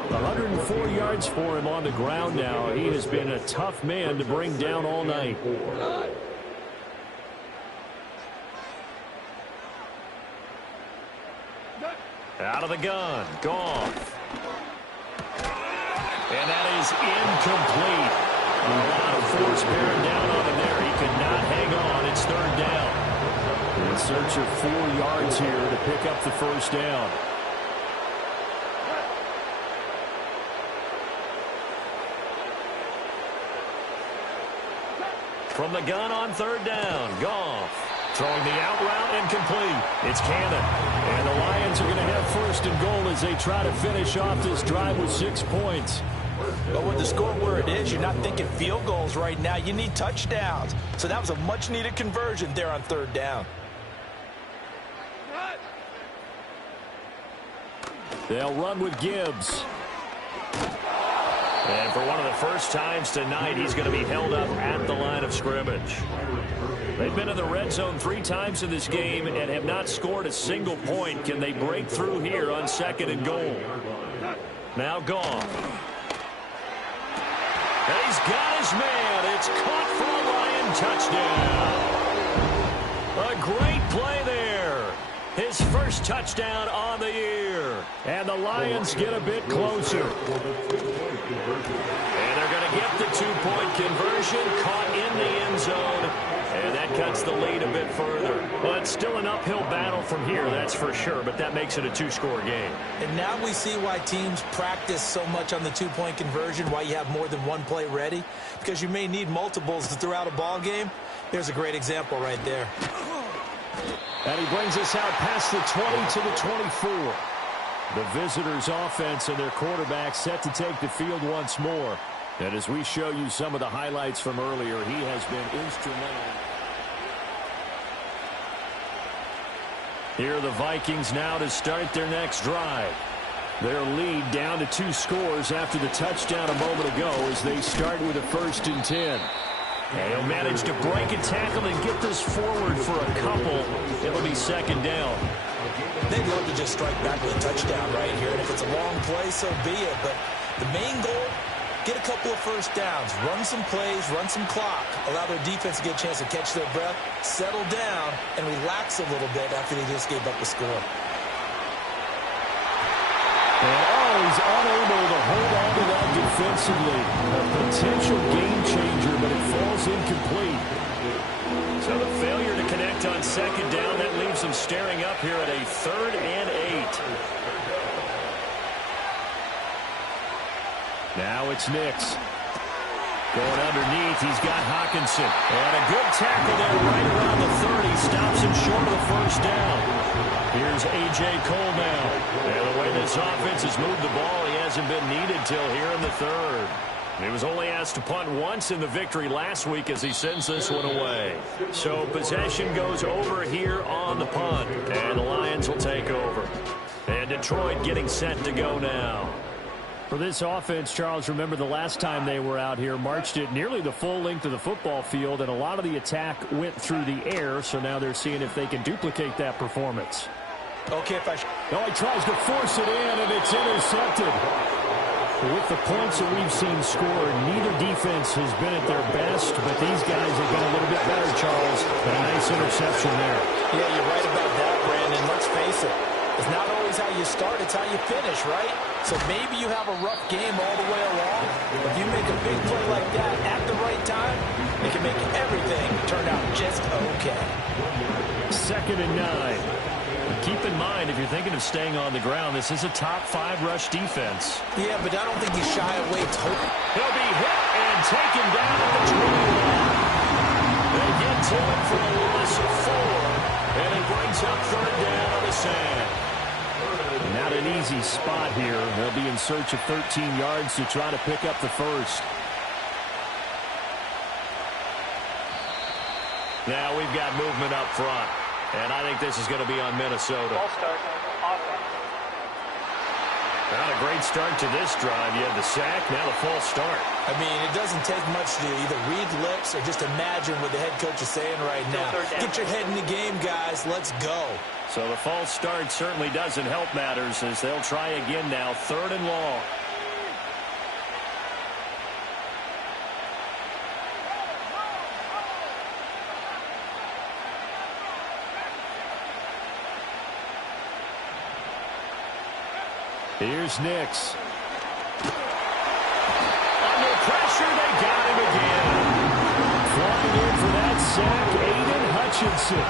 104 yards for him on the ground now. He has been a tough man to bring down all night. Out of the gun. Goff. And that is incomplete. A lot of force bearing down on him there. He could not hang on. It's 3rd down. In search of 4 yards here to pick up the 1st down. From the gun on 3rd down, Goff throwing the out route and complete. It's Cannon. And the Lions are going to have 1st and goal as they try to finish off this drive with 6 points. But with the score where it is, you're not thinking field goals right now. You need touchdowns. So that was a much-needed conversion there on 3rd down. They'll run with Gibbs. And for one of the first times tonight, he's going to be held up at the line of scrimmage. They've been in the red zone 3 times in this game and have not scored a single point. Can they break through here on 2nd and goal? Now gone. And he's got his man. It's caught for a Lion touchdown. A great play there. His first touchdown on the year. And the Lions get a bit closer. And they're going to get the 2-point conversion, caught in the end zone. And that cuts the lead a bit further. Well, it's still an uphill battle from here, that's for sure, but that makes it a 2-score game. And now we see why teams practice so much on the 2-point conversion, why you have more than one play ready, because you may need multiples throughout a ball game. There's a great example right there. And he brings us out past the 20 to the 24. The visitors' offense and their quarterback set to take the field once more. And as we show you some of the highlights from earlier, he has been instrumental. Here are the Vikings now to start their next drive. Their lead down to 2 scores after the touchdown a moment ago as they start with a 1st and 10. And he'll manage to break a tackle and get this forward for a couple. It'll be 2nd down. They'd love to just strike back with a touchdown right here. And if it's a long play, so be it. But the main goal, get a couple of first downs, run some plays, run some clock, allow their defense to get a chance to catch their breath, settle down, and relax a little bit after they just gave up the score. And he's unable to hold on to that defensively. A potential game changer, but it falls incomplete. So the failure to connect on 2nd down, that leaves them staring up here at a 3rd and 8. Now it's Nix. Going underneath, he's got Hockenson. And a good tackle there right around the 30. Stops him short of the 1st down. Here's A.J. Cole now. And the way this offense has moved the ball, he hasn't been needed till here in the 3rd. He was only asked to punt once in the victory last week as he sends this one away. So possession goes over here on the punt. And the Lions will take over. And Detroit getting set to go now. For this offense, Charles, remember the last time they were out here, marched it nearly the full length of the football field, and a lot of the attack went through the air, so now they're seeing if they can duplicate that performance. Okay, he tries to force it in, and it's intercepted. With the points that we've seen scored, neither defense has been at their best, but these guys have been a little bit better, Charles. And a nice interception there. Yeah, you're right about that, Brandon. Let's face it. It's not always how you start, it's how you finish, right? So maybe you have a rough game all the way along. If you make a big play like that at the right time, it can make everything turn out just okay. 2nd and 9. Keep in mind, if you're thinking of staying on the ground, this is a top 5 rush defense. Yeah, but I don't think you shy away totally. He'll be hit and taken down at the 21. They get to it for a loss of 4. And it brings up 3rd down on the sand. Not an easy spot here. They'll be in search of 13 yards to try to pick up the 1st. Now we've got movement up front. And I think this is going to be on Minnesota. False start. Offense. Not a great start to this drive. You had the sack, now the false start. I mean, it doesn't take much to either read lips or just imagine what the head coach is saying right now. Get your head in the game, guys. Let's go. So the false start certainly doesn't help matters as they'll try again now, 3rd and long. Here's Nix. Under pressure, they got him again. Flying in for that sack, Aiden Hutchinson.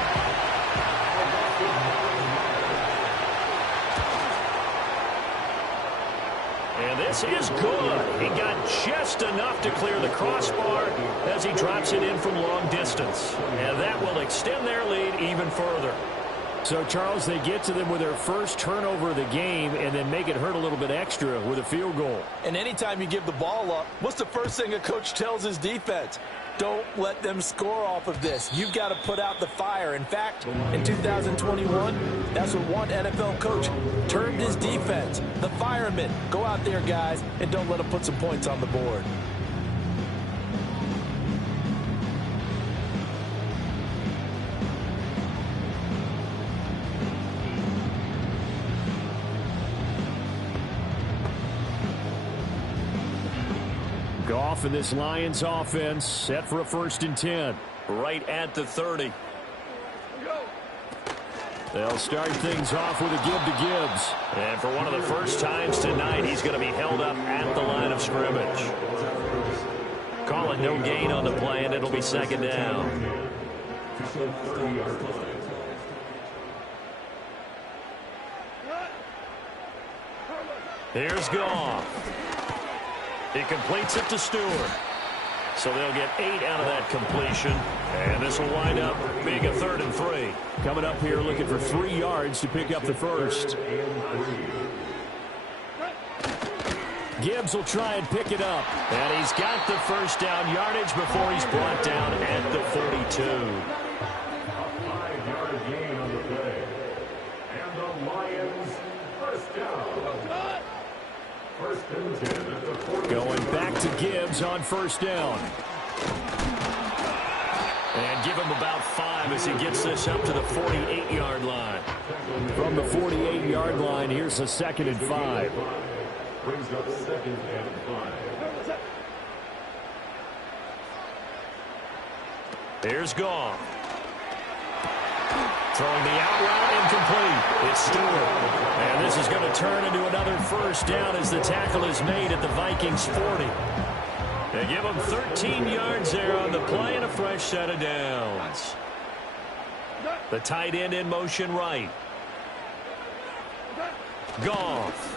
And this is good. He got just enough to clear the crossbar as he drops it in from long distance. And that will extend their lead even further. So, Charles, they get to them with their first turnover of the game and then make it hurt a little bit extra with a field goal. And anytime you give the ball up, what's the first thing a coach tells his defense? Don't let them score off of this. You've got to put out the fire. In fact, in 2021, that's what one NFL coach termed his defense. The firemen. Go out there, guys, and don't let them put some points on the board. Goff in this Lions offense set for a 1st and 10. Right at the 30. They'll start things off with a give to Gibbs. And for one of the first times tonight, he's going to be held up at the line of scrimmage. Call it no gain on the play, and it'll be 2nd down. Here's Goff. He completes it to Stewart. So they'll get 8 out of that completion. And this will wind up being a 3rd and 3. Coming up here looking for 3 yards to pick up the first. Gibbs will try and pick it up. And he's got the first down yardage before he's brought down at the 42. 5-yard gain on the play. And the Lions first down. First and 10 at the 40. Going back to Gibbs on 1st down. And give him about 5 as he gets this up to the 48-yard line. From the 48-yard line, here's a 2nd and 5. Brings up 2nd and 5. Here's Goff. Throwing the out route incomplete. It's Stewart. And this is going to turn into another first down as the tackle is made at the Vikings 40. They give him 13 yards there on the play and a fresh set of downs. The tight end in motion right. Goff.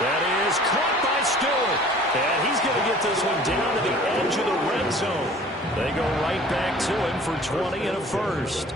That is caught by Stewart. And he's going to get this one down to the edge of the red zone. They go right back to him for 20 and a first.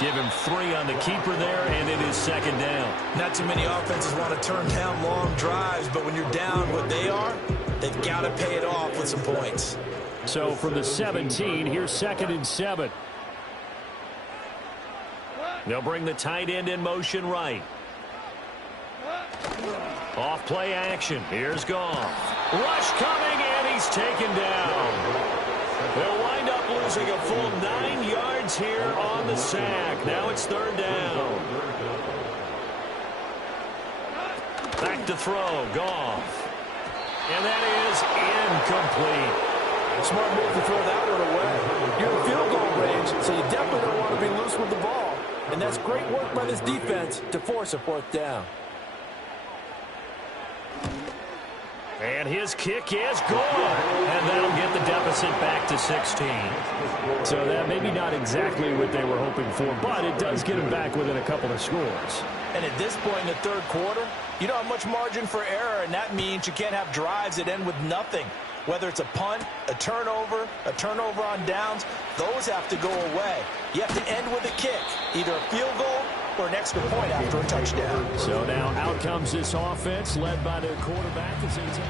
Give him 3 on the keeper there, and it is 2nd down. Not too many offenses want to turn down long drives, but when you're down what they are, they've got to pay it off with some points. So from the 17, here's 2nd and 7. They'll bring the tight end in motion right. Off play action. Here's Goff. Rush coming, and he's taken down. They'll wind up losing a full 9 yards here on the sack. Now it's 3rd down. Back to throw. Goff. And that is incomplete. Smart move to throw that one away. You're in field goal range, so you definitely don't want to be loose with the ball. And that's great work by this defense to force a 4th down. And his kick is good. And that'll get the deficit back to 16. So that maybe not exactly what they were hoping for, but it does get them back within a couple of scores. And at this point in the 3rd quarter, you don't have much margin for error, and that means you can't have drives that end with nothing. Whether it's a punt, a turnover on downs, those have to go away. You have to end with a kick, either a field goal or an extra point after a touchdown. So now out comes this offense led by their quarterback as they take.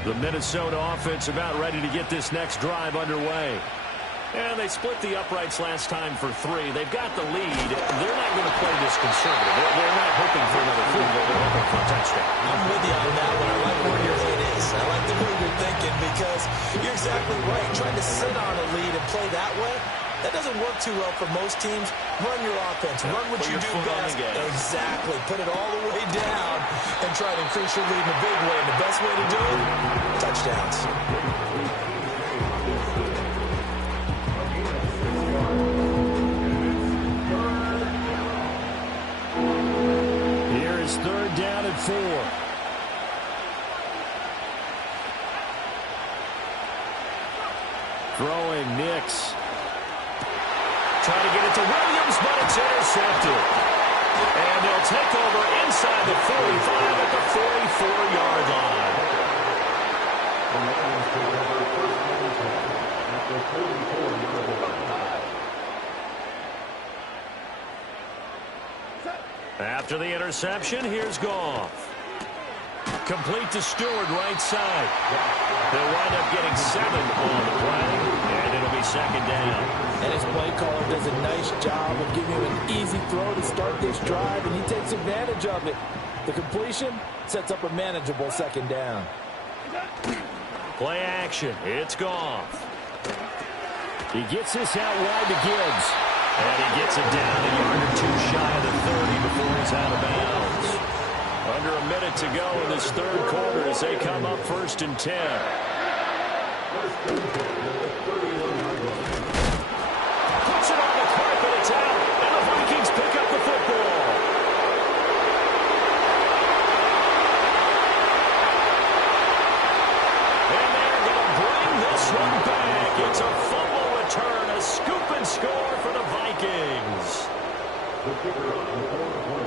The Minnesota offense about ready to get this next drive underway. And they split the uprights last time for 3. They've got the lead. They're not going to play this conservative. They're not hoping for another field goal. They're hoping for a touchdown. I'm with you on that one. I like where your head is. I like the way you're thinking because you're exactly right. Trying to sit on a lead and play that way, that doesn't work too well for most teams. Run your offense. Run what you do best. Exactly. Put it all the way down and try to increase your lead in a big way. And the best way to do it, touchdowns. Here is 3rd down and 4. Throwing Nix. Trying to get it to Williams, but it's intercepted. And they'll take over inside the 45 at the 44-yard line. The Lions take over first and 10 at the 44-yard line. After the interception, here's Goff. Complete to Stewart, right side. They'll wind up getting 7 on the play, and it'll be second down. And his play caller does a nice job of giving him an easy throw to start this drive, and he takes advantage of it. The completion sets up a manageable second down. Play action. It's Goff. He gets this out wide to Gibbs. And he gets it down a yard or 2 shy of the 30 before he's out of bounds. Under a minute to go in this third quarter as they come up first and 10. Puts it on the carpet, it's out, and the Vikings pick up the football. And they're going to bring this one back. It's a fumble return, a scoop and score for the Vikings.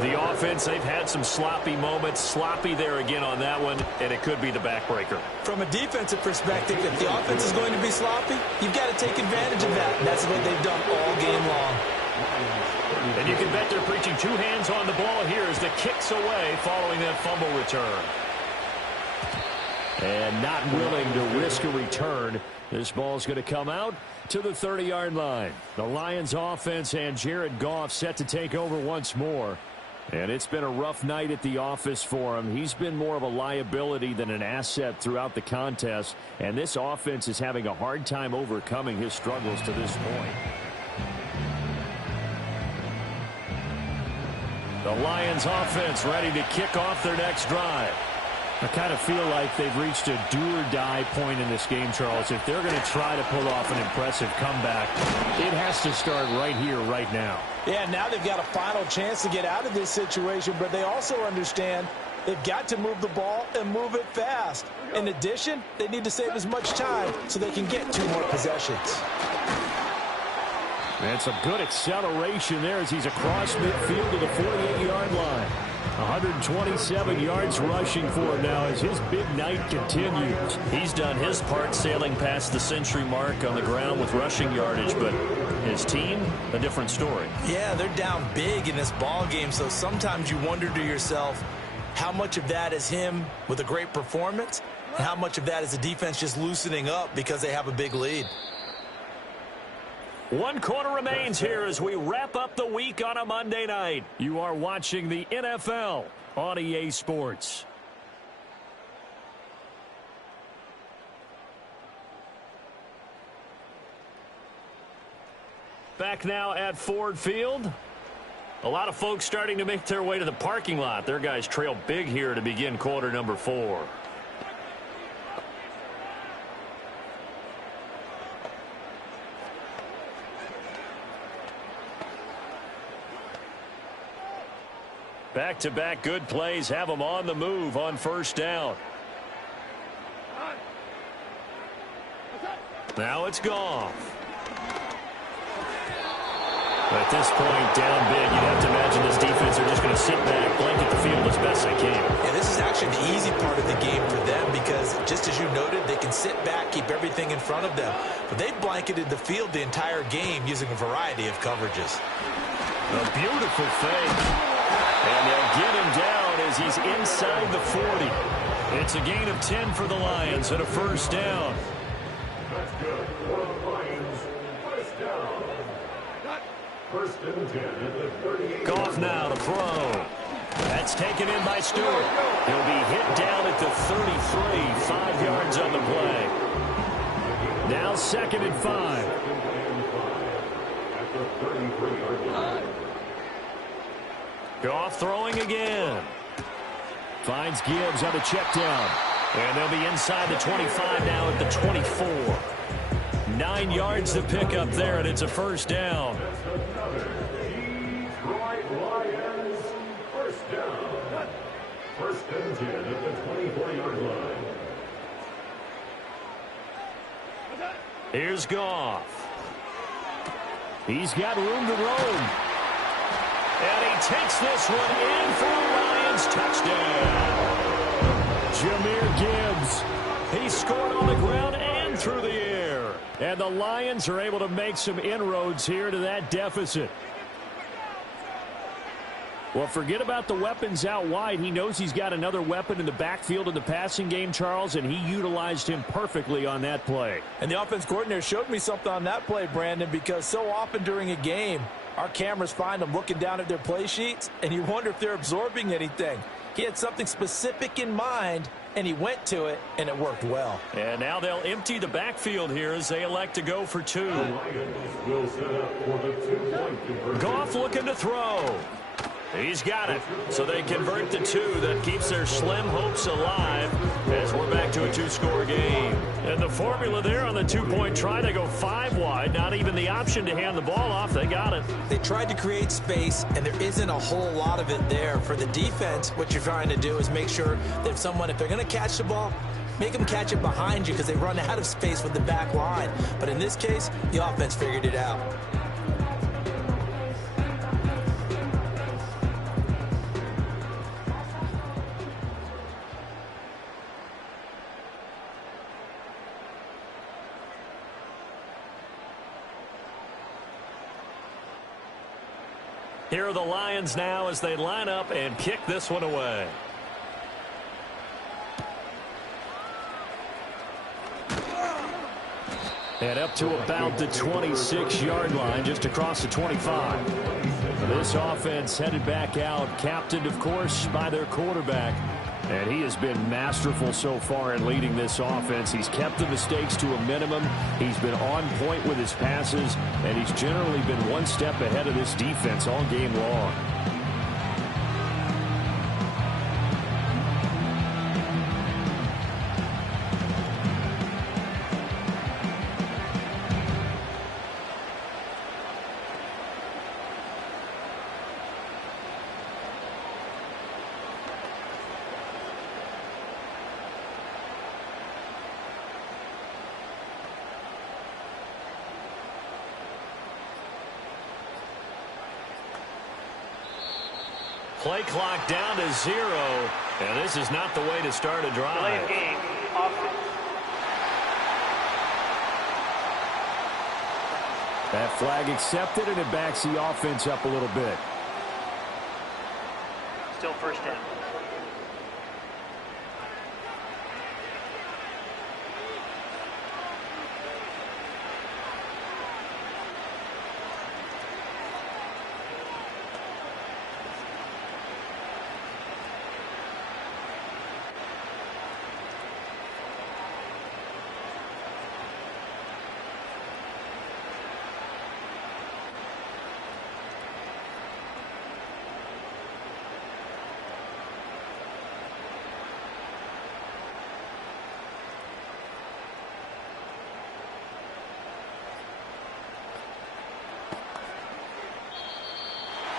The offense, they've had some sloppy moments. Sloppy there again on that one, and it could be the backbreaker. From a defensive perspective, if the offense is going to be sloppy, you've got to take advantage of that. And that's what they've done all game long. And you can bet they're preaching 2 hands on the ball here as the kick's away following that fumble return. And not willing to risk a return. This ball's going to come out to the 30-yard line. The Lions offense and Jared Goff set to take over once more. And it's been a rough night at the office for him. He's been more of a liability than an asset throughout the contest. And this offense is having a hard time overcoming his struggles to this point. The Lions offense ready to kick off their next drive. I kind of feel like they've reached a do-or-die point in this game, Charles. If they're going to try to pull off an impressive comeback, it has to start right here, right now. Yeah, now they've got a final chance to get out of this situation, but they also understand they've got to move the ball and move it fast. In addition, they need to save as much time so they can get 2 more possessions. And some good acceleration there as he's across midfield to the 48-yard line. 127 yards rushing for him now as his big night continues. He's done his part sailing past the century mark on the ground with rushing yardage, but his team, a different story. Yeah, they're down big in this ball game, so sometimes you wonder to yourself how much of that is him with a great performance and how much of that is the defense just loosening up because they have a big lead. 1 quarter remains here as we wrap up the week on a Monday night. You are watching the NFL on EA Sports. Back now at Ford Field. A lot of folks starting to make their way to the parking lot. Their guys trail big here to begin quarter number 4. Back-to-back good plays have them on the move on first down. Now it's Goff. At this point, down big, you'd have to imagine this defense are just going to sit back, blanket the field as best they can. Yeah, this is actually the easy part of the game for them because, just as you noted, they can sit back, keep everything in front of them. But they've blanketed the field the entire game using a variety of coverages. A beautiful fake. And they'll get him down as he's inside the 40. It's a gain of 10 for the Lions and a first down. That's good for the Lions. First down. First and 10 at the 38. Goff now to throw. That's taken in by Stewart. He'll be hit down at the 33, 5 yards on the play. Now 2nd and 5. At the 33-yard line. Goff throwing again. Finds Gibbs on the check down. And they'll be inside the 25 now at the 24. 9 yards to pick up there, and it's a first down. Detroit Lions, first down. First and 10 at the 24-yard line. Here's Goff. He's got room to roam. And he takes this one in for a Lions touchdown. Jahmyr Gibbs. He scored on the ground and through the air. And the Lions are able to make some inroads here to that deficit. Well, forget about the weapons out wide. He knows he's got another weapon in the backfield in the passing game, Charles, and he utilized him perfectly on that play. And the offense coordinator showed me something on that play, Brandon, because so often during a game, our cameras find them looking down at their play sheets, and you wonder if they're absorbing anything. He had something specific in mind, and he went to it, and it worked well. And now they'll empty the backfield here as they elect to go for two. Goff looking to throw. He's got it. So they convert the two. That keeps their slim hopes alive as we're back to a two-score game. And the formula there on the two-point try, they go 5 wide. Not even the option to hand the ball off. They got it. They tried to create space, and there isn't a whole lot of it there. For the defense, what you're trying to do is make sure that if they're going to catch the ball, make them catch it behind you because they run out of space with the back line. But in this case, the offense figured it out. Here are the Lions now as they line up and kick this one away. And up to about the 26-yard line, just across the 25. This offense headed back out, captained, of course, by their quarterback. And he has been masterful so far in leading this offense. He's kept the mistakes to a minimum. He's been on point with his passes, and he's generally been one step ahead of this defense all game long. Play clock down to 0, and this is not the way to start a drive. Delay of game, offense. That flag accepted, and it backs the offense up a little bit. Still first down.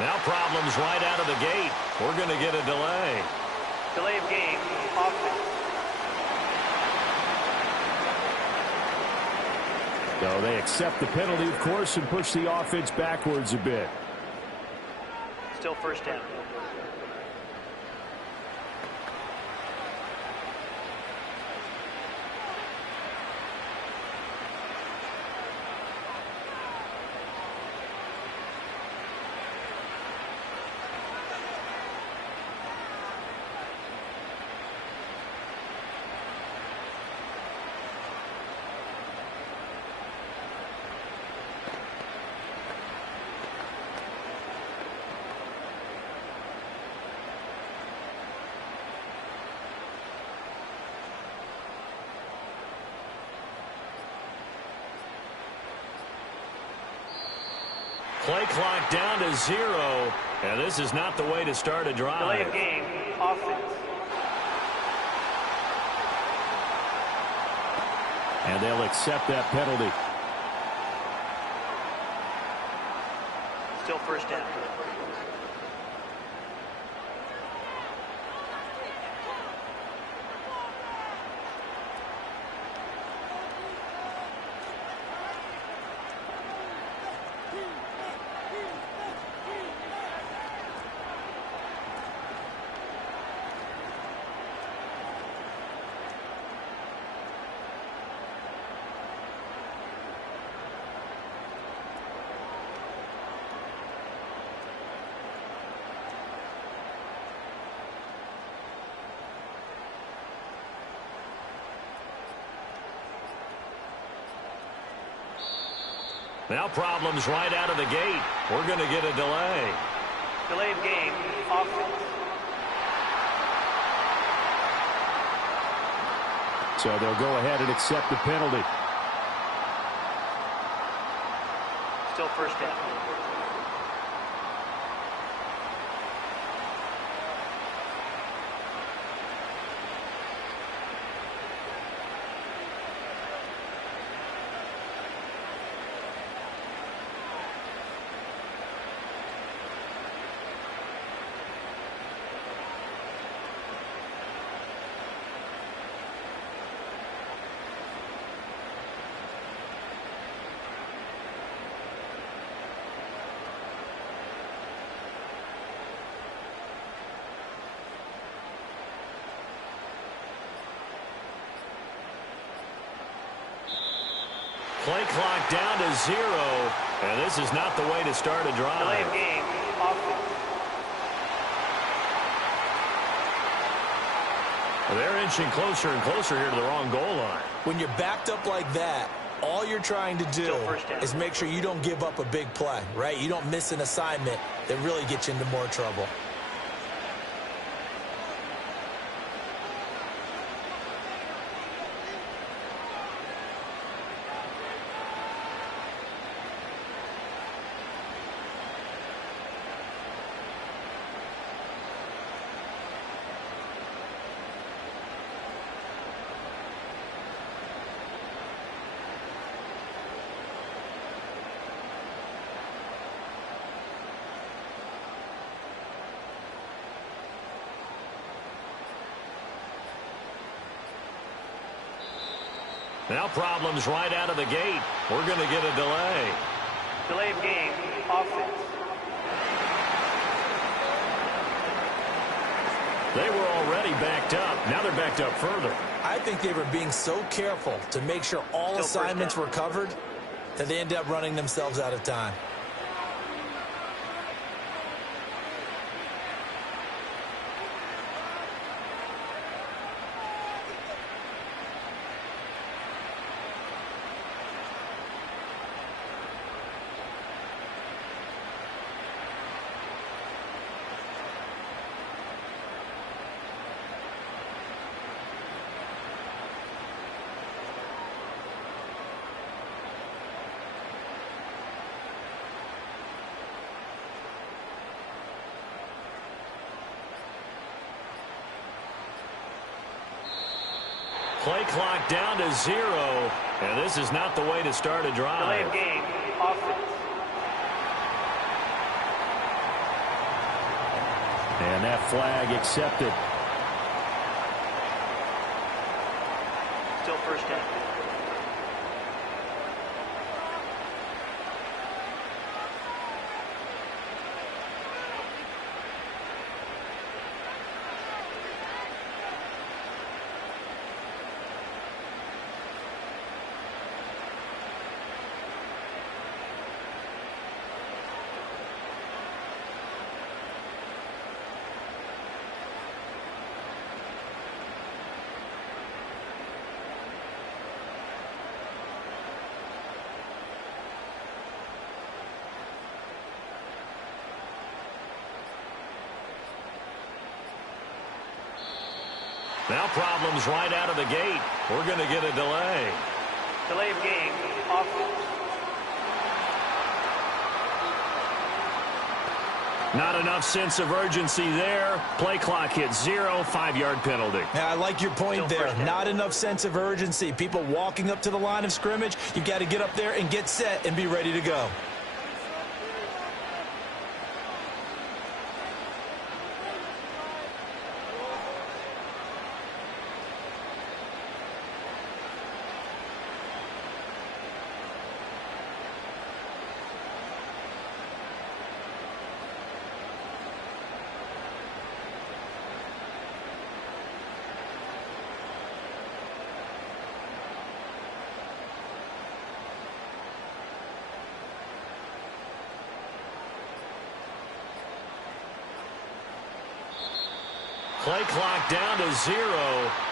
Now problems right out of the gate. We're going to get a delay. Delay of game, offense. So they accept the penalty, of course, and push the offense backwards a bit. Still first down. Play clock down to 0, and this is not the way to start a drive. Delay of game, offense. And they'll accept that penalty. Still first down. Now problems right out of the gate. We're going to get a delay. Delay of game, offense. So they'll go ahead and accept the penalty. Still first down. Play clock down to 0, and this is not the way to start a drive. Delay of game, offense. They're inching closer and closer here to the wrong goal line. When you're backed up like that, all you're trying to do is make sure you don't give up a big play, right? You don't miss an assignment that really gets you into more trouble. Now problems right out of the gate. We're going to get a delay. Delay of game, offense. They were already backed up. Now they're backed up further. I think they were being so careful to make sure all assignments were covered that they ended up running themselves out of time. Play clock down to 0, and this is not the way to start a drive. Delay of game, offense. And that flag accepted. Still first down. Now problems right out of the gate. We're going to get a delay. Delay of game, offense. Not enough sense of urgency there. Play clock hits 0, 5-yard penalty. Now, I like your point there. Not enough sense of urgency. People walking up to the line of scrimmage, you got to get up there and get set and be ready to go. Play clock down to 0,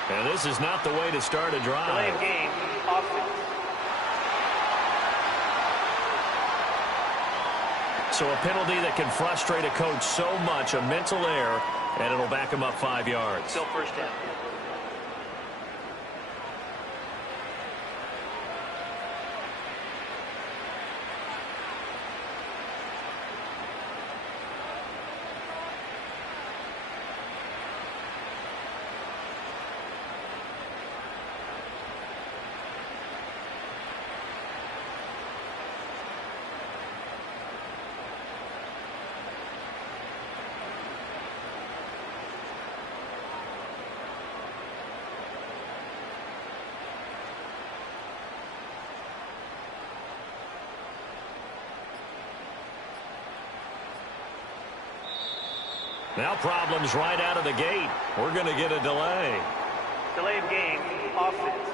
and this is not the way to start a drive. Delay of game, offense. So a penalty that can frustrate a coach so much, a mental error, and it'll back him up 5 yards. Still first down. Now problems right out of the gate. We're going to get a delay. Delay of game, offense.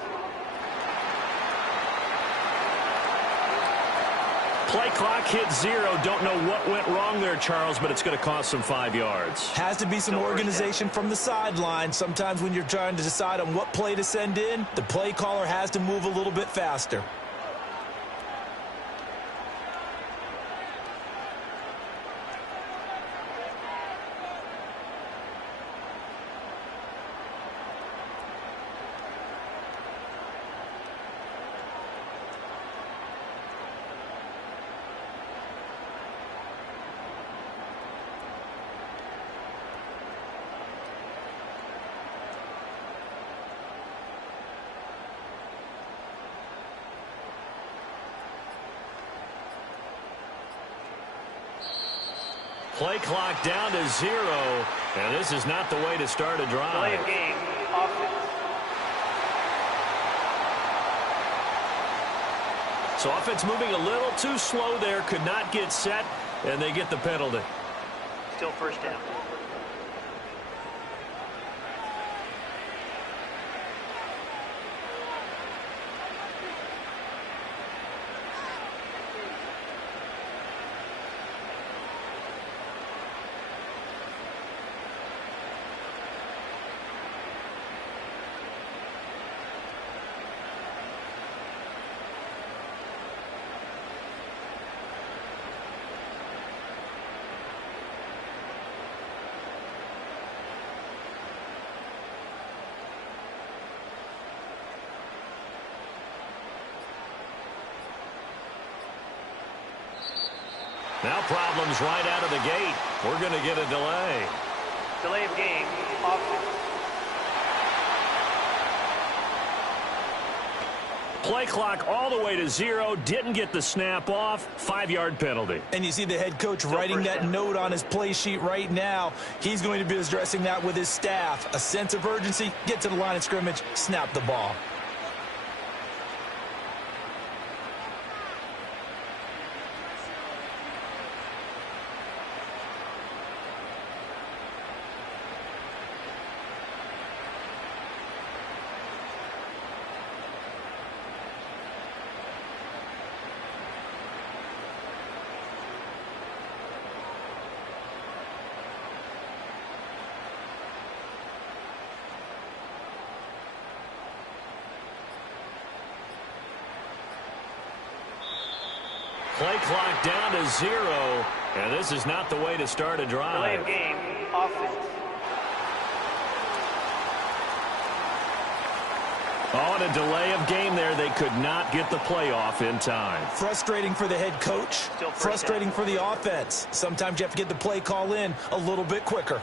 Play clock hit 0. Don't know what went wrong there, Charles, but it's going to cost them 5 yards. Has to be some organization from the sideline. Sometimes when you're trying to decide on what play to send in, the play caller has to move a little bit faster. Play clock down to 0, and this is not the way to start a drive. Delay of game, offense. So offense moving a little too slow there, could not get set, and they get the penalty. Still first down. Now problems right out of the gate. We're going to get a delay. Delay of game, offense. Play clock all the way to 0. Didn't get the snap off. 5-yard penalty. And you see the head coach writing that note on his play sheet right now. He's going to be addressing that with his staff. A sense of urgency, get to the line of scrimmage, snap the ball. Play clock down to 0, and this is not the way to start a drive. Delay of game, offense. On a delay of game there, they could not get the play off in time. Frustrating for the head coach, frustrating for the offense. Sometimes you have to get the play call in a little bit quicker.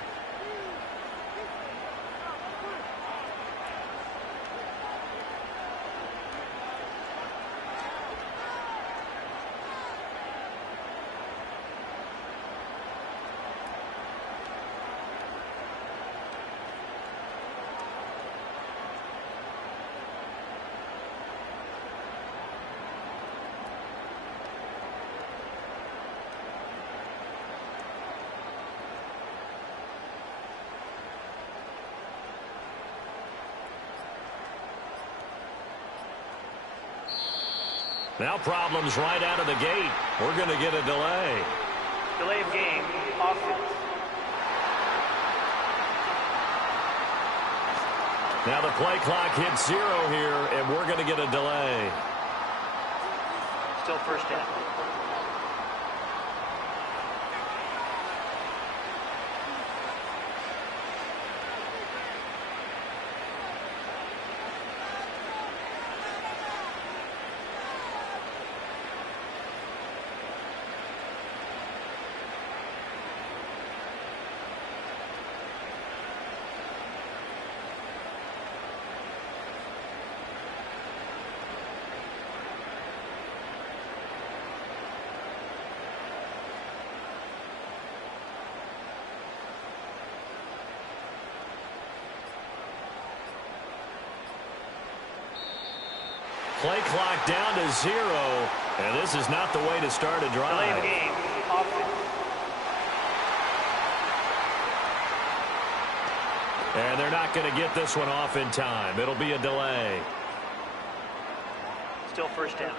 Now problems right out of the gate. We're going to get a delay. Delay of game, offense. Now the play clock hits 0 here, and we're going to get a delay. Still first down. Play clock down to 0, and this is not the way to start a drive. Delay of game, offense. And they're not going to get this one off in time. It'll be a delay. Still first down.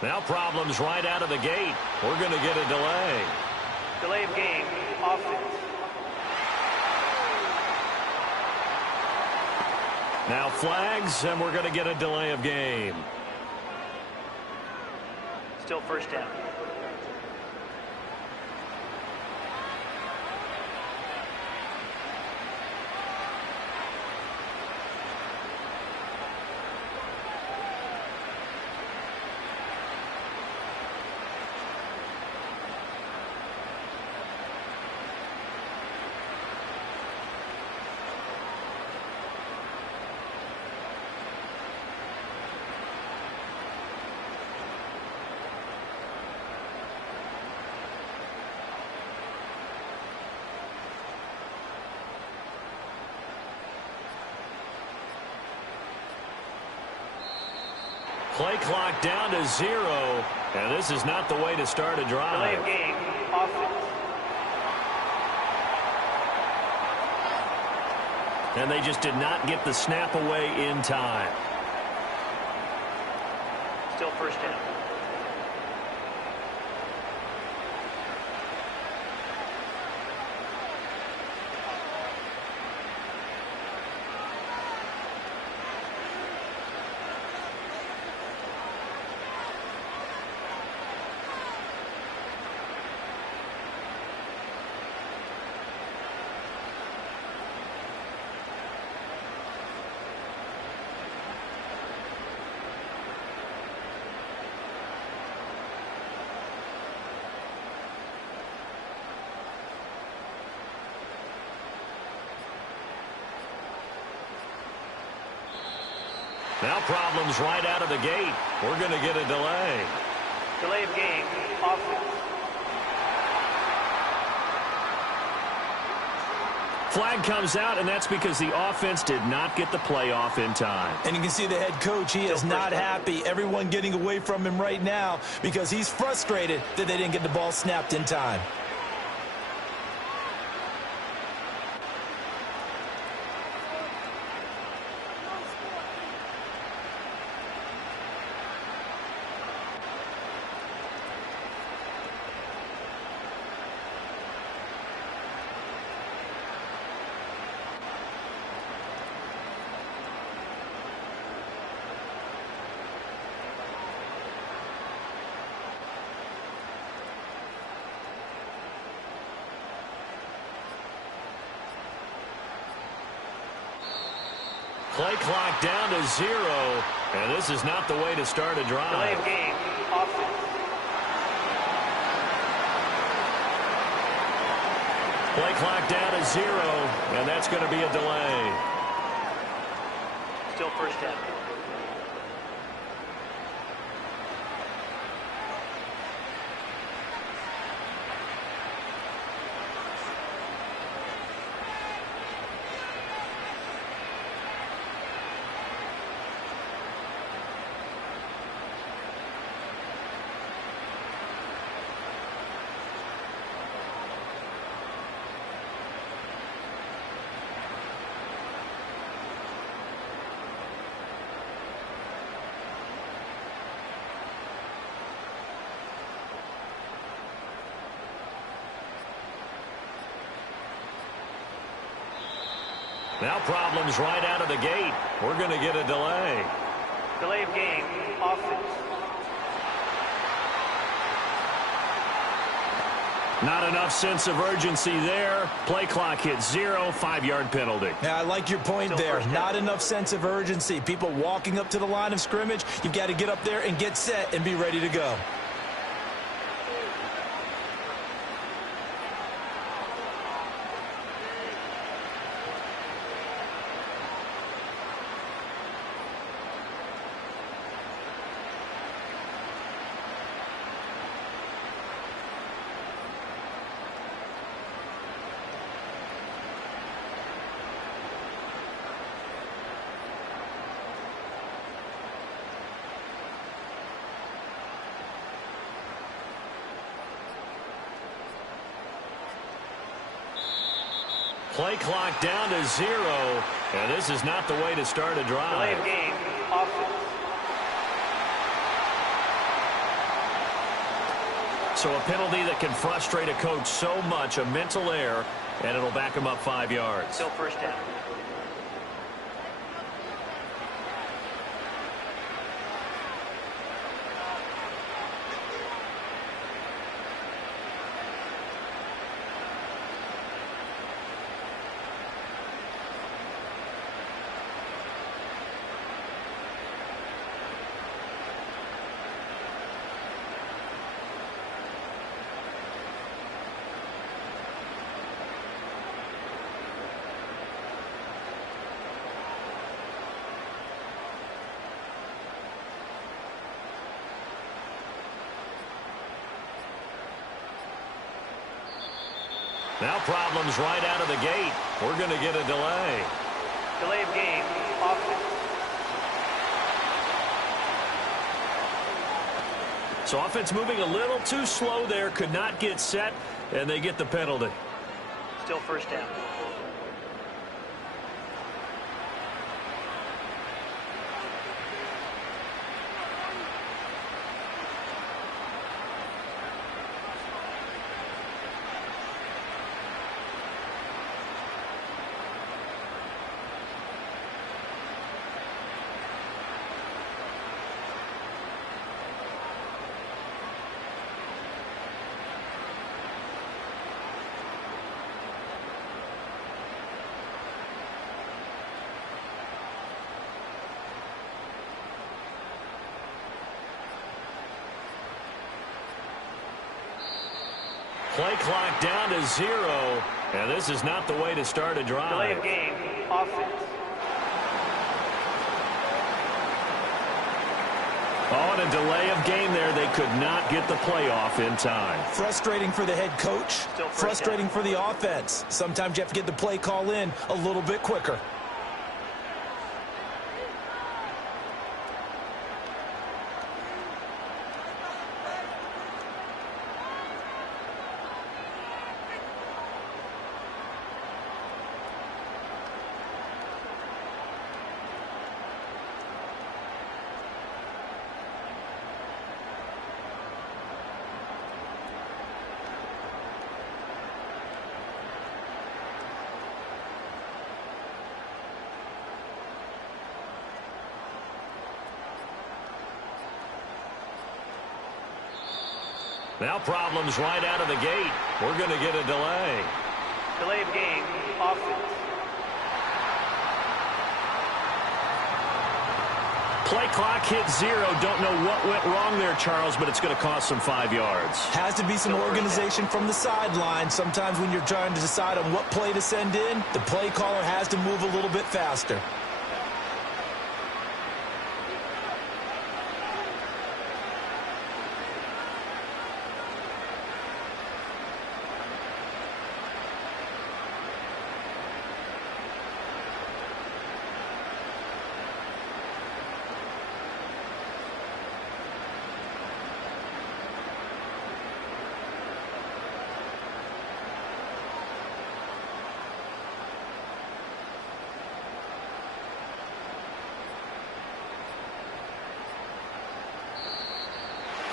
Now problems right out of the gate. We're going to get a delay. Delay of game, offense. Now flags, and we're going to get a delay of game. Still first down. Play clock down to 0, and this is not the way to start a drive. Delay of game, offense. And they just did not get the snap away in time. Still first down. Now problems right out of the gate. We're going to get a delay. Delay of game, offense. Flag comes out, and that's because the offense did not get the play off in time. And you can see the head coach, he is not happy. Everyone getting away from him right now because he's frustrated that they didn't get the ball snapped in time. Play clock down to 0, and this is not the way to start a drive. Delay of game, offense. Play clock down to 0, and that's going to be a delay. Still first down. Now problems right out of the gate. We're going to get a delay. Delay of game, offense. Not enough sense of urgency there. Play clock hits 0, 5-yard penalty. Yeah, I like your point there. Not enough sense of urgency. People walking up to the line of scrimmage, you've got to get up there and get set and be ready to go. Play clock down to 0, and this is not the way to start a drive. Delay of game, offense. So a penalty that can frustrate a coach so much, a mental error, and it'll back him up 5 yards. Still first down. Now problems right out of the gate. We're going to get a delay. Delay of game, offense. So offense moving a little too slow there, could not get set, and they get the penalty. Still first down. Play clock down to 0, and this is not the way to start a drive. Delay of game, offense. Oh, and a delay of game there. They could not get the play off in time. Frustrating for the head coach. Frustrating for the offense. Sometimes you have to get the play call in a little bit quicker. Now problems right out of the gate. We're going to get a delay. Delay of game, offense. Play clock hit 0. Don't know what went wrong there, Charles, but it's going to cost them 5 yards. Has to be some organization from the sideline. Sometimes when you're trying to decide on what play to send in, the play caller has to move a little bit faster.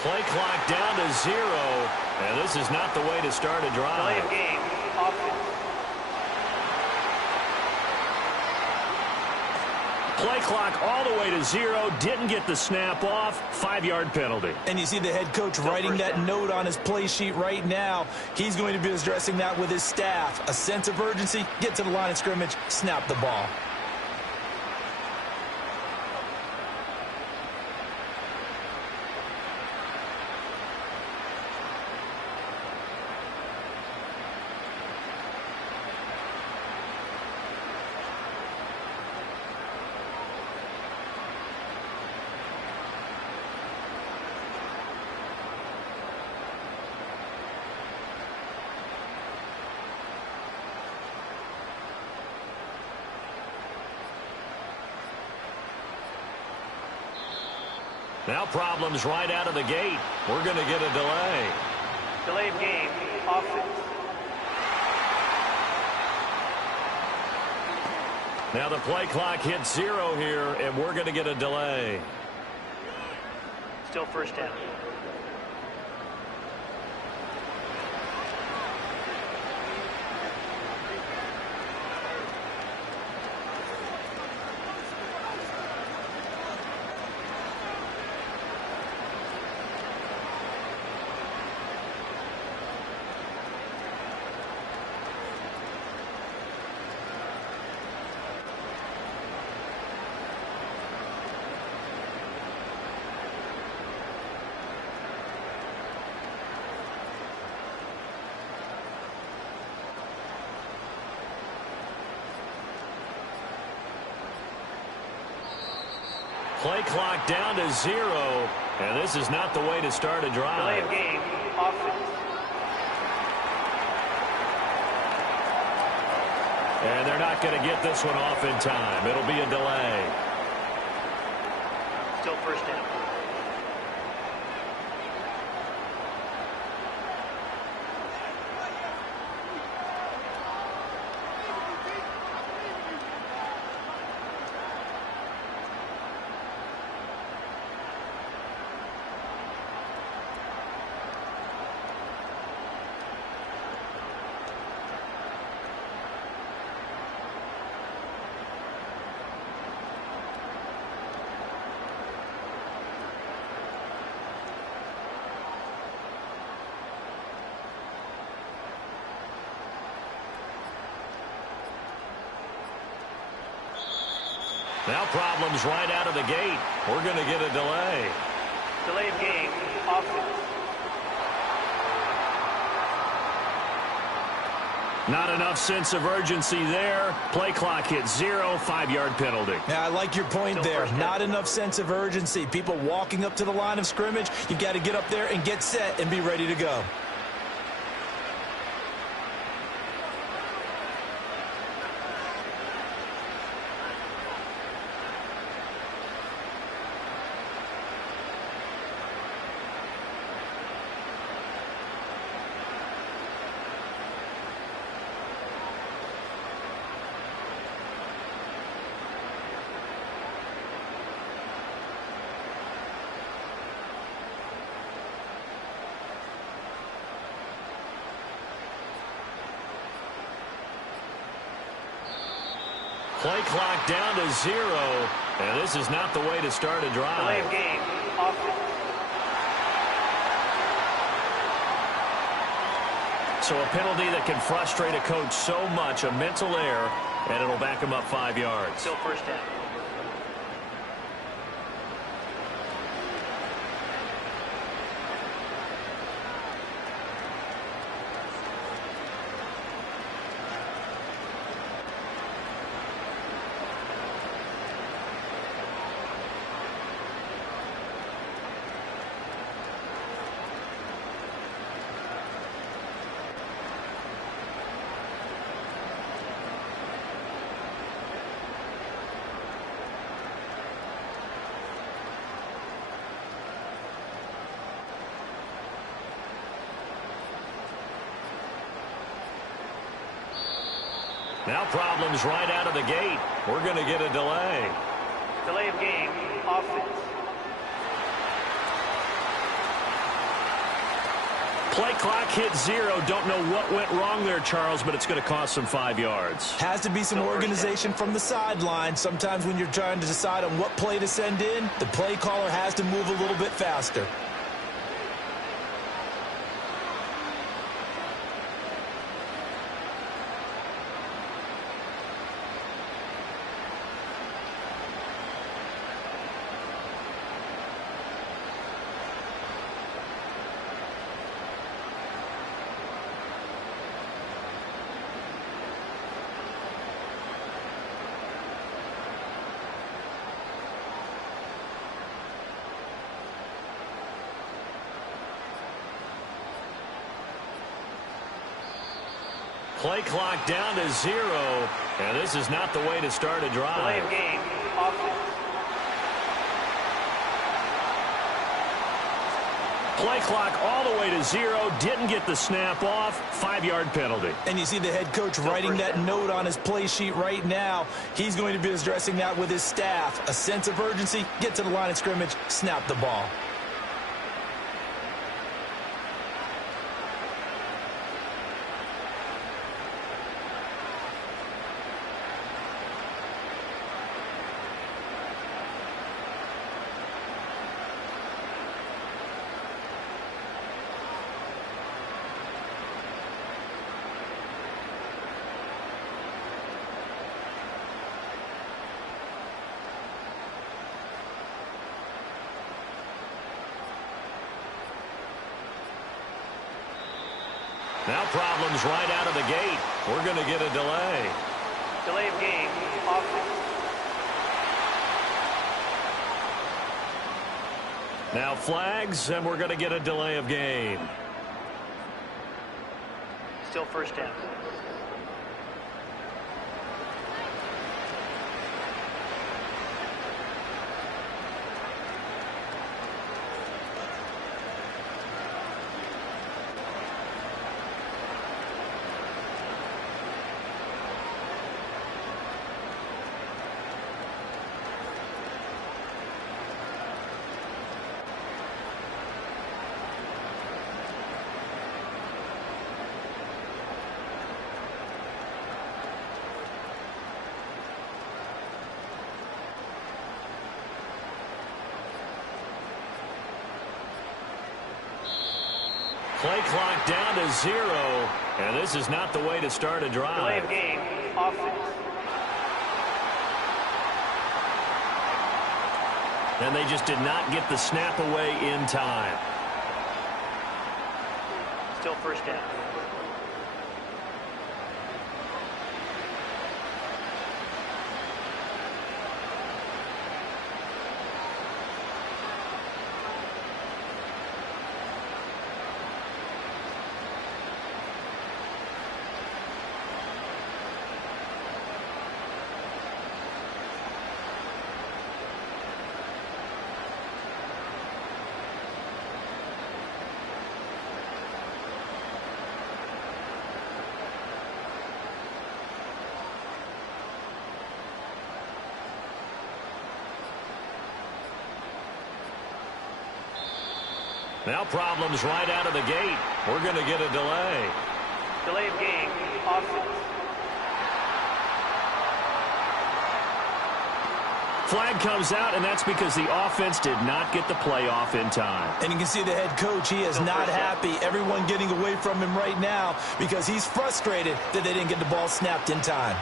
Play clock down to 0, and this is not the way to start a drive. Delay of game, offense. Play clock all the way to 0. Didn't get the snap off. 5-yard penalty. And you see the head coach writing that note on his play sheet right now. He's going to be addressing that with his staff. A sense of urgency, get to the line of scrimmage, snap the ball. Now problems right out of the gate. We're going to get a delay. Delay of game, offense. Now the play clock hits 0 here, and we're going to get a delay. Still first down. Play clock down to 0, and this is not the way to start a drive. Delay of game, offense. And they're not going to get this one off in time. It'll be a delay. Still first down. Now problems right out of the gate. We're going to get a delay. Delay of game, offense. Not enough sense of urgency there. Play clock hits 0, 5-yard penalty. Yeah, I like your point there. Not enough sense of urgency. People walking up to the line of scrimmage, you've got to get up there and get set and be ready to go. Play clock down to 0, and this is not the way to start a drive. Delay of game, offense. So a penalty that can frustrate a coach so much, a mental error, and it'll back him up 5 yards. Still first down. Now problems right out of the gate. We're going to get a delay. Delay of game, offense. Play clock hit 0. Don't know what went wrong there, Charles, but it's going to cost them 5 yards. Has to be some organization from the sideline. Sometimes when you're trying to decide on what play to send in, the play caller has to move a little bit faster. Play clock down to 0, and this is not the way to start a drive. Delay of game, offense. Play clock all the way to 0, didn't get the snap off, 5-yard penalty. And you see the head coach writing that note on his play sheet right now. He's going to be addressing that with his staff. A sense of urgency, get to the line of scrimmage, snap the ball. Now problems right out of the gate. We're going to get a delay. Delay of game, offense. Now flags, and we're going to get a delay of game. Still first down. Play clock down to 0, and this is not the way to start a drive. Delay of game, offense. And they just did not get the snap away in time. Still first down. Now problems right out of the gate. We're going to get a delay. Delay of game, offense. Flag comes out, and that's because the offense did not get the play off in time. And you can see the head coach, he is not happy. Everyone getting away from him right now because he's frustrated that they didn't get the ball snapped in time.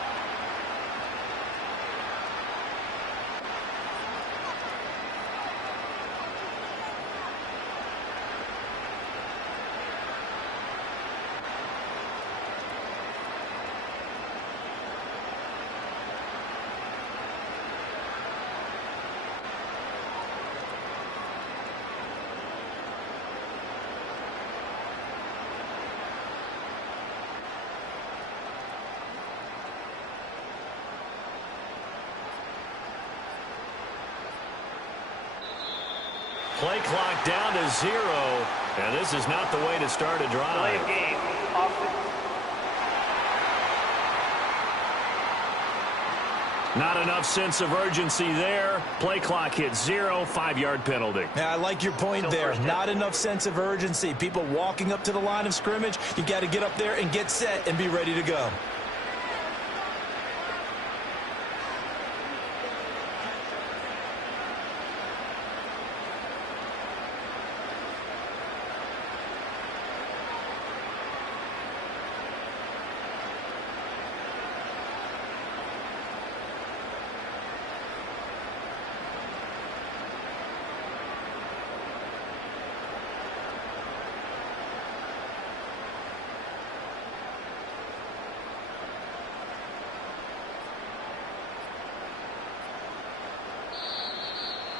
Play clock down to 0, and this is not the way to start a drive. Delay of game, offense. Not enough sense of urgency there. Play clock hit 0, 5-yard penalty. Yeah, I like your point there. Not enough sense of urgency. People walking up to the line of scrimmage, you got to get up there and get set and be ready to go.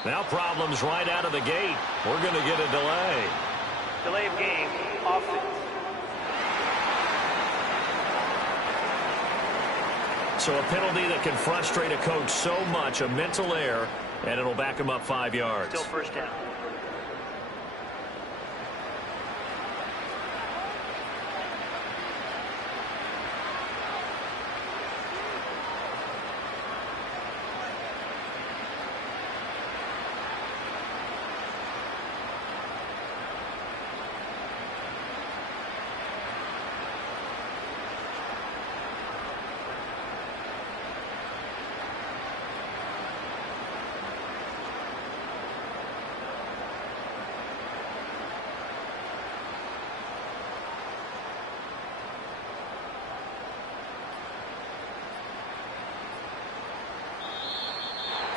Now problems right out of the gate. We're going to get a delay. Delay of game, offense. So a penalty that can frustrate a coach so much, a mental error, and it'll back him up 5 yards. Still first down.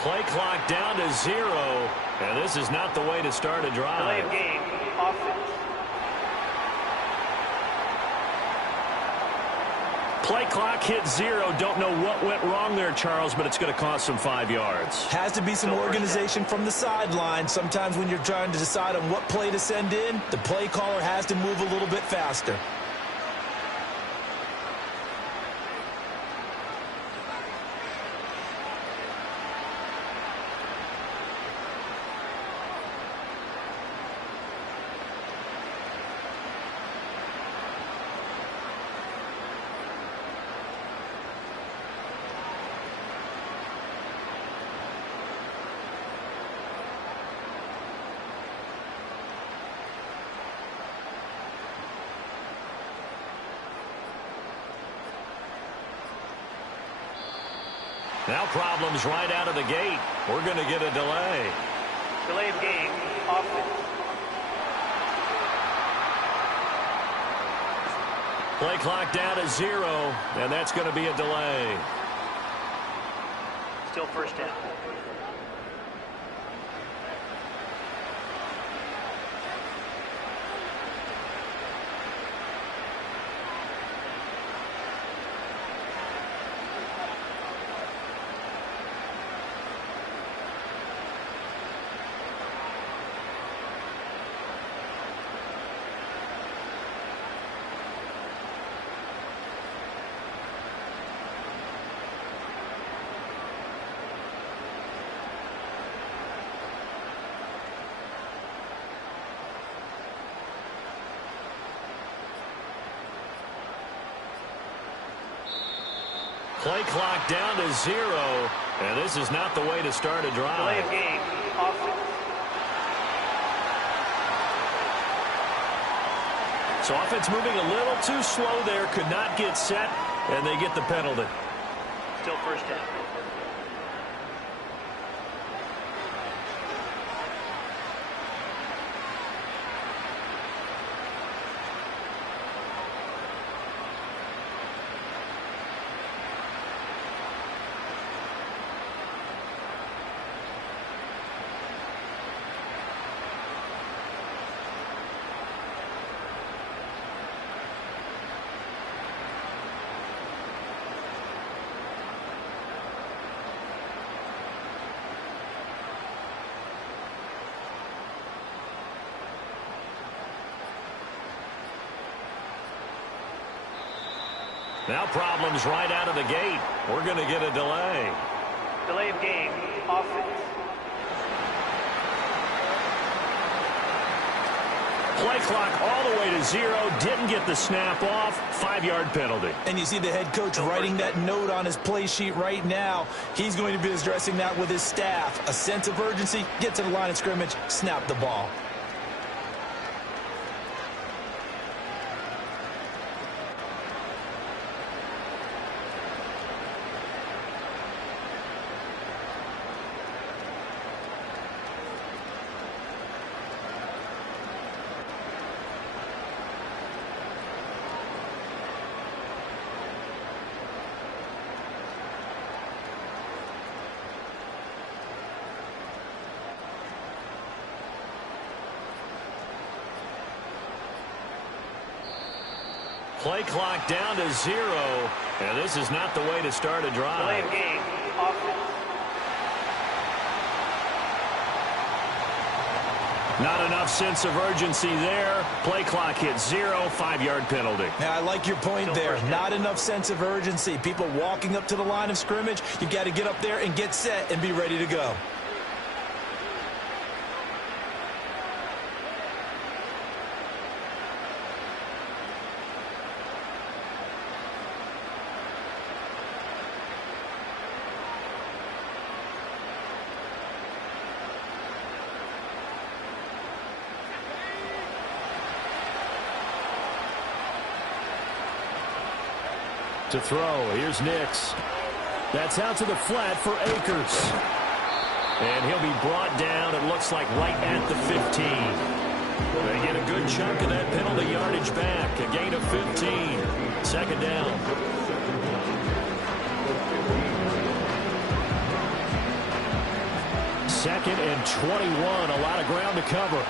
Play clock down to 0, and this is not the way to start a drive. Delay of game, offense. Play clock hit 0. Don't know what went wrong there, Charles, but it's going to cost them 5 yards. Has to be some organization from the sideline. Sometimes when you're trying to decide on what play to send in, the play caller has to move a little bit faster. Now problems right out of the gate. We're going to get a delay. Delay of game, offense. Play clock down to 0, and that's going to be a delay. Still first down. Play clock down to 0, and this is not the way to start a drive. Delay of game, offense. So offense moving a little too slow there, could not get set, and they get the penalty. Still first down. Now problems right out of the gate. We're going to get a delay. Delay of game, offense. Play clock all the way to 0. Didn't get the snap off. 5-yard penalty. And you see the head coach writing that note on his play sheet right now. He's going to be addressing that with his staff. A sense of urgency, get to the line of scrimmage, snap the ball. Play clock down to 0. And this is not the way to start a drive. Delay of game, offense. Not enough sense of urgency there. Play clock hits 0. 5-yard penalty. Now, I like your point there. Not enough sense of urgency. People walking up to the line of scrimmage. You got to get up there and get set and be ready to go. To throw, here's Nix. That's out to the flat for Akers. And he'll be brought down, it looks like, right at the 15. They get a good chunk of that penalty yardage back. A gain of 15. Second down. Second and 21. A lot of ground to cover.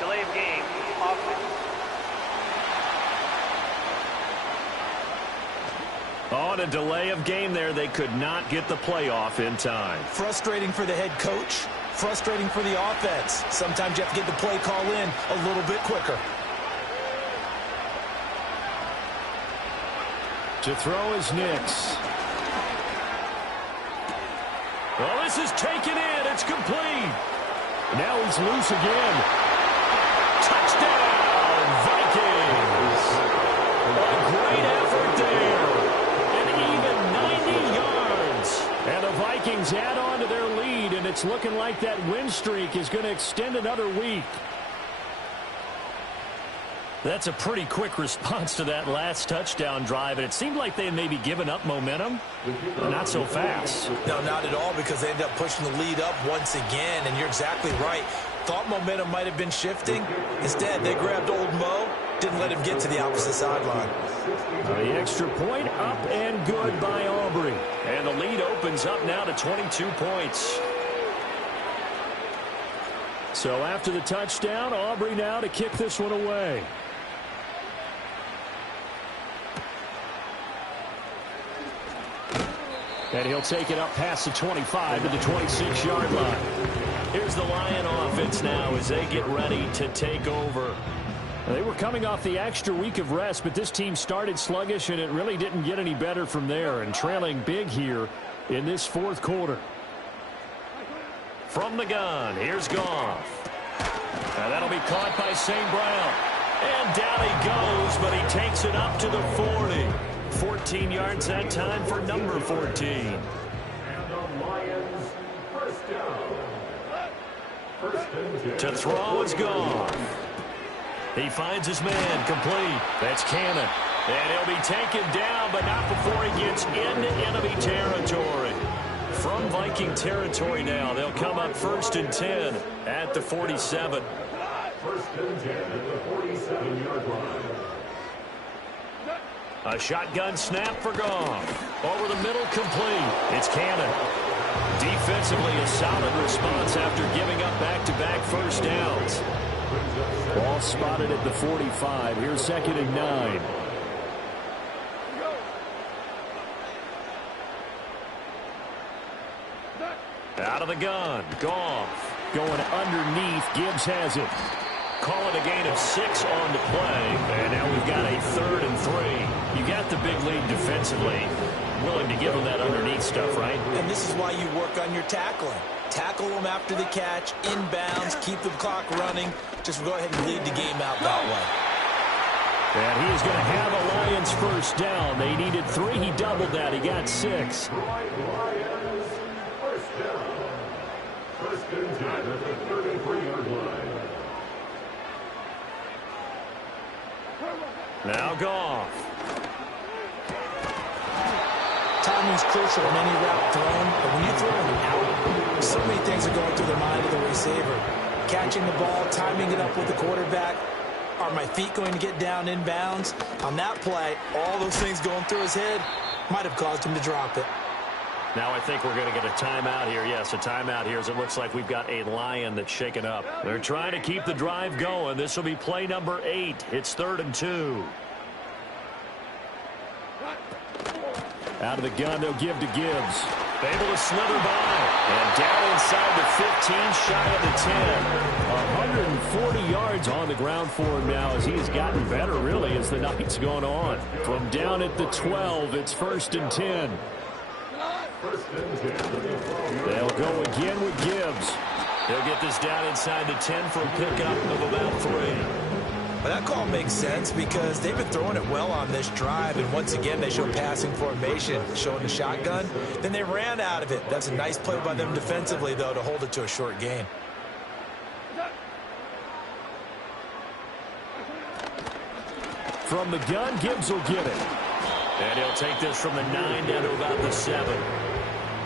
Delay of game, offense. On a delay of game there, they could not get the playoff in time. Frustrating for the head coach. Frustrating for the offense. Sometimes you have to get the play call in a little bit quicker. To throw is Nix. Well, this is taken in. It's complete. Now he's loose again. Touchdown, Vikings. A great effort there. An even 90 yards. And the Vikings add on to their lead, and it's looking like that win streak is going to extend another week. That's a pretty quick response to that last touchdown drive, and it seemed like they had maybe given up momentum, but not so fast. No, not at all, because they ended up pushing the lead up once again, and you're exactly right. Thought momentum might have been shifting. Instead, they grabbed old Mo, didn't let him get to the opposite sideline. The extra point up and good by Aubrey. And the lead opens up now to 22 points. So after the touchdown, Aubrey now to kick this one away. And he'll take it up past the 25 to the 26-yard line. Here's the Lion offense now as they get ready to take over. They were coming off the extra week of rest, but this team started sluggish, and it really didn't get any better from there, and trailing big here in this fourth quarter. From the gun, here's Goff. And that'll be caught by St. Brown. And down he goes, but he takes it up to the 40. 14 yards that time for number 14. And the Lions first down. First and 10. To throw is Goff. He finds his man complete. That's Cannon. And he'll be taken down, but not before he gets into enemy territory. From Viking territory now, they'll come up first and 10 at the 47. First and 10 at the 47-yard line. A shotgun snap for Goff. Over the middle, complete. It's Cannon. Defensively, a solid response after giving up back-to-back first downs. Ball spotted at the 45. Here's second and 9. Out of the gun. Goff. Going underneath. Gibbs has it. Call it a gain of 6 on the play. And now we've got a 3rd and 3. You got the big lead defensively. Willing to give them that underneath stuff, right? And this is why you work on your tackling. Tackle them after the catch, inbounds, keep the clock running. Just go ahead and lead the game out that way. And he is going to have a Lions first down. They needed 3. He doubled that. He got 6. Lions first down. First and 10 at the 33-yard line. Now Goff. Timing's crucial in any route thrown, but when you throw an out, so many things are going through the mind of the receiver. Catching the ball, timing it up with the quarterback. Are my feet going to get down in bounds? On that play, all those things going through his head might have caused him to drop it. Now I think we're going to get a timeout here. Yes, a timeout here as it looks like we've got a Lion that's shaken up. They're trying to keep the drive going. This will be play number 8. It's 3rd and 2. Out of the gun, they'll give to Gibbs. Able to slither by. And down inside the 15, shy of the 10. 140 yards on the ground for him now as he's gotten better, really, as the night's gone on. From down at the 12, it's 1st and 10. They'll go again with Gibbs. He'll get this down inside the 10 for a pickup of about 3. But that call makes sense because they've been throwing it well on this drive, and once again they show passing formation, showing the shotgun. Then they ran out of it. That's a nice play by them defensively, though, to hold it to a short gain. From the gun, Gibbs will get it. And he'll take this from the 9 down to about the 7.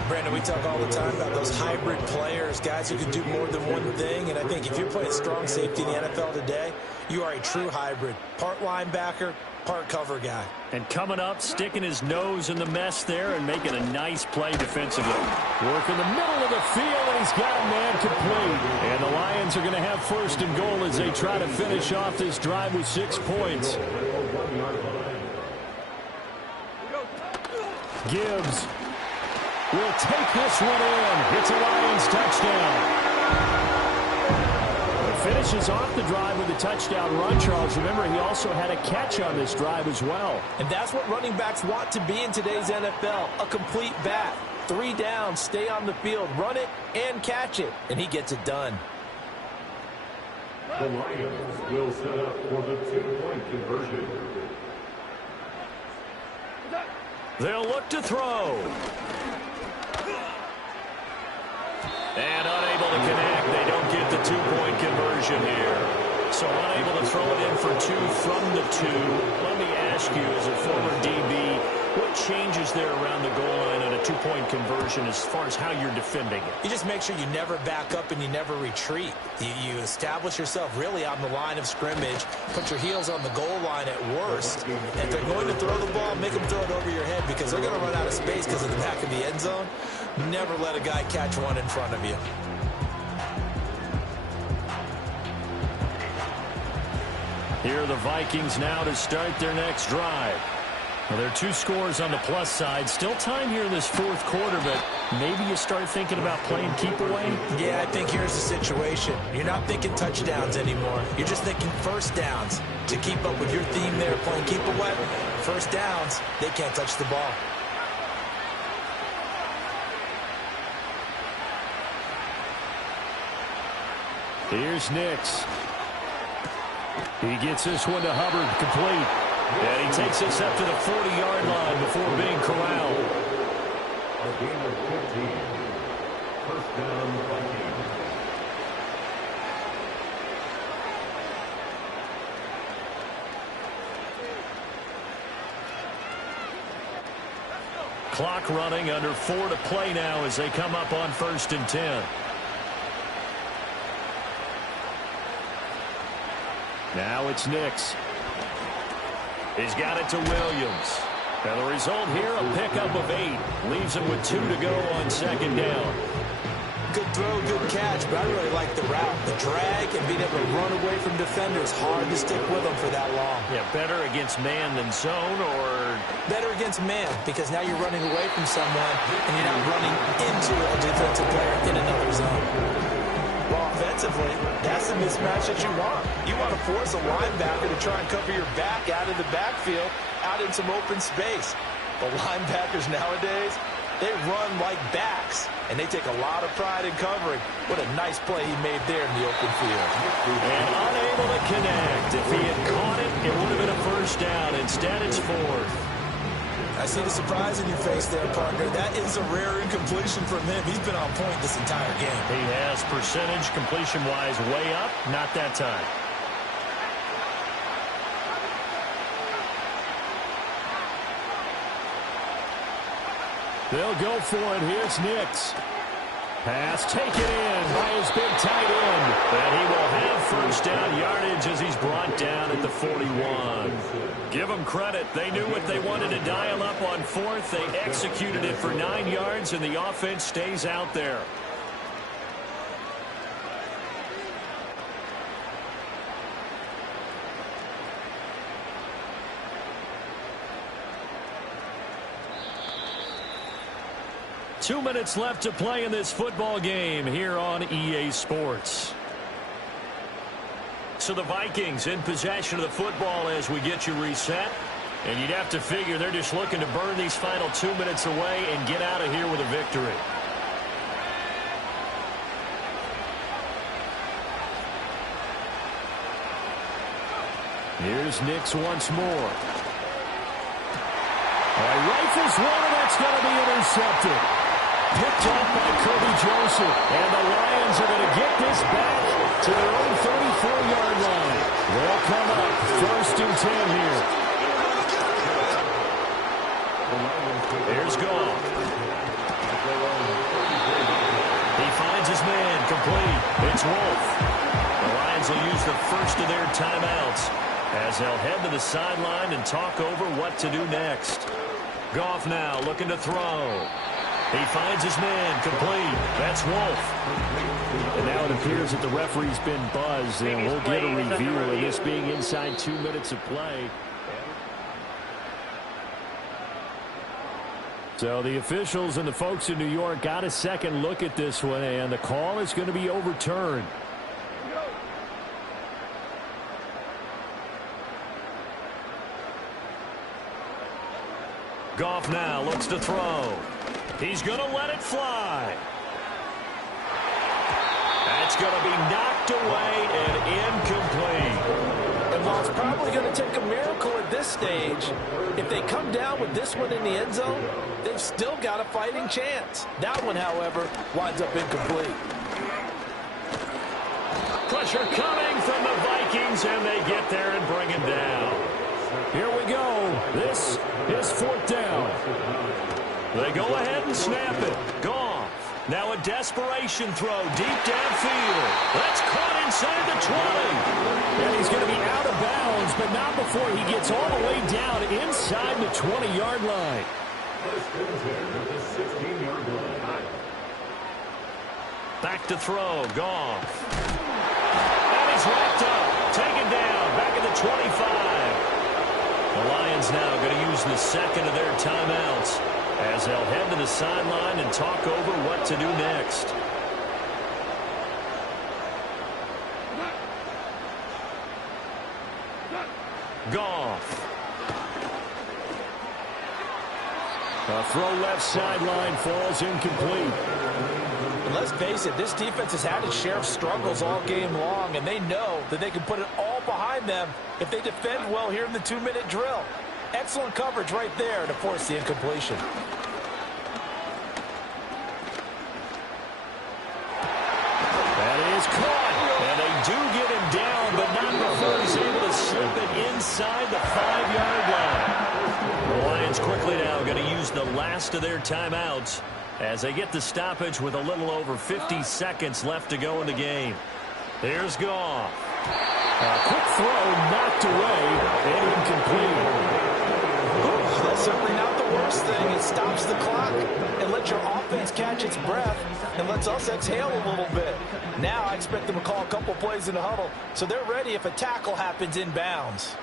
Brandon, we talk all the time about those hybrid players, guys who can do more than one thing. And I think if you're playing strong safety in the NFL today, you are a true hybrid. Part linebacker, part cover guy. And coming up, sticking his nose in the mess there and making a nice play defensively. Work in the middle of the field, and he's got a man complete. And the Lions are going to have 1st and goal as they try to finish off this drive with 6 points. Gibbs will take this one in. It's a Lions touchdown. Finishes off the drive with a touchdown run, Charles. Remember, he also had a catch on this drive as well. And that's what running backs want to be in today's NFL, a complete back. 3 downs, stay on the field, run it, and catch it. And he gets it done. The Lions will set up for the 2-point conversion. They'll look to throw. And unable to connect. They don't get the 2-point conversion here. So unable to throw it in for 2 from the 2. Let me ask you, as a former DB, what changes there around the goal line on a 2-point conversion as far as how you're defending it? You just make sure you never back up and you never retreat. You establish yourself really on the line of scrimmage, put your heels on the goal line at worst. And if they're going to throw the ball, make them throw it over your head because they're going to run out of space because of the back of the end zone. Never let a guy catch one in front of you. Here are the Vikings now to start their next drive. Well, there are 2 scores on the plus side. Still time here in this 4th quarter, but maybe you start thinking about playing keep away? Yeah, I think here's the situation. You're not thinking touchdowns anymore. You're just thinking first downs. To keep up with your theme there, playing keep away, first downs, they can't touch the ball. Here's Nix. He gets this one to Hubbard, complete. And he takes this up to the 40-yard line before being corralled. A gain of 15. First down, Vikings. Clock running, under 4 to play now as they come up on 1st and 10. Now it's Nix. He's got it to Williams. And the result here, a pickup of 8. Leaves him with 2 to go on 2nd down. good throw, good catch, but I really like the route. The drag and being able to run away from defenders, hard to stick with them for that long. Yeah, better against man than zone, or? Better against man, because now you're running away from someone and you're not running into a defensive player in another zone. Well, offensively, that's the mismatch that you want. You want to force a linebacker to try and cover your back out of the backfield, out in some open space. The linebackers nowadays, they run like backs, and they take a lot of pride in covering. What a nice play he made there in the open field. And unable to connect. If he had caught it, it would have been a first down. Instead, it's fourth. I see the surprise in your face there, partner. That is a rare incompletion from him. He's been on point this entire game. He has percentage completion-wise way up. Not that time. They'll go for it. Here's Nix. Pass taken in by his big tight end. And he will have first down yardage as he's brought down at the 41. Give them credit. They knew what they wanted to dial up on fourth. They executed it for 9 yards, and the offense stays out there. Two minutes left to play in this football game here on EA Sports. So the Vikings in possession of the football as we get you reset. And you'd have to figure they're just looking to burn these final 2 minutes away and get out of here with a victory. Here's Nix once more. Rifles one, and that's going to be intercepted. Picked up by Kirby Joseph. And the Lions are going to get this back to their own 34-yard line. They'll come up first and 10 here. Here's Goff. He finds his man complete. It's Wolf. The Lions will use the first of their timeouts as they'll head to the sideline and talk over what to do next. Goff now looking to throw. He finds his man complete. That's Wolf. And now it appears that the referee's been buzzed, and we'll get a review of this being inside 2 minutes of play. So the officials and the folks in New York got a second look at this one, and the call is going to be overturned. Goff now looks to throw. He's going to let it fly. That's going to be knocked away and incomplete. And while it's probably going to take a miracle at this stage, if they come down with this one in the end zone, they've still got a fighting chance. That one, however, winds up incomplete. Pressure coming from the Vikings, and they get there and bring him down. Here we go. This is fourth down. They go ahead and snap it. Goff. Now a desperation throw deep downfield. That's caught inside the 20. And he's going to be out of bounds, but not before he gets all the way down inside the 20-yard line. Back to throw. Goff. And he's wrapped up. Taken down. Back at the 25. The Lions now going to use the second of their timeouts as they'll head to the sideline and talk over what to do next. Goff. A throw left sideline falls incomplete. And let's face it, this defense has had its share of struggles all game long, and they know that they can put it all behind them if they defend well here in the 2-minute drill. Excellent coverage right there to force the incompletion. That is caught, and they do get him down, but not before he's able to slip it inside the 5-yard line. The Lions quickly now going to use the last of their timeouts as they get the stoppage with a little over 50 seconds left to go in the game. Here's Goff. A quick throw knocked away and incomplete. That's certainly not the worst first thing, it stops the clock and lets your offense catch its breath and lets us exhale a little bit. Now I expect them to call a couple plays in the huddle so they're ready if a tackle happens inbounds.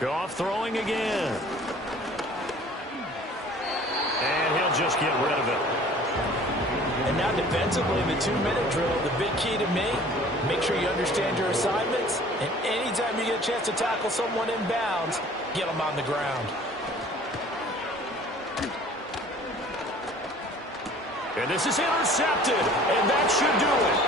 Goff throwing again. And he'll just get rid of it. And now defensively in the 2-minute drill, the big key to me, make sure you understand your assignments, and anytime you get a chance to tackle someone in bounds, get them on the ground. And this is intercepted, and that should do it.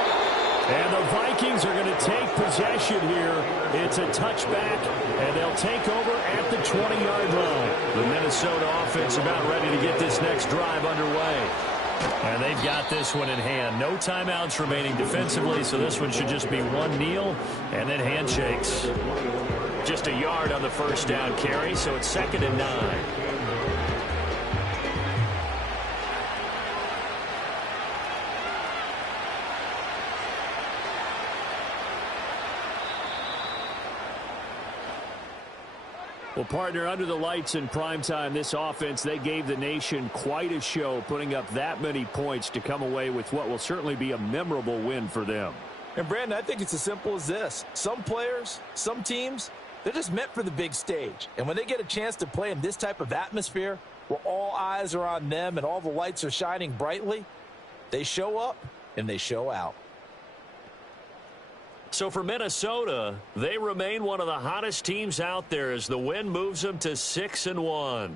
And the Vikings are going to take possession here. It's a touchback, and they'll take over at the 20-yard line. The Minnesota offense about ready to get this next drive underway. And they've got this one in hand. No timeouts remaining defensively, so this one should just be one kneel and then handshakes. Just a yard on the first down carry, so it's 2nd and 9. Well, partner, under the lights in primetime, this offense, they gave the nation quite a show, putting up that many points to come away with what will certainly be a memorable win for them. And, Brandon, I think it's as simple as this. Some players, some teams, they're just meant for the big stage. And when they get a chance to play in this type of atmosphere where all eyes are on them and all the lights are shining brightly, they show up and they show out. So for Minnesota, they remain one of the hottest teams out there as the win moves them to 6-1.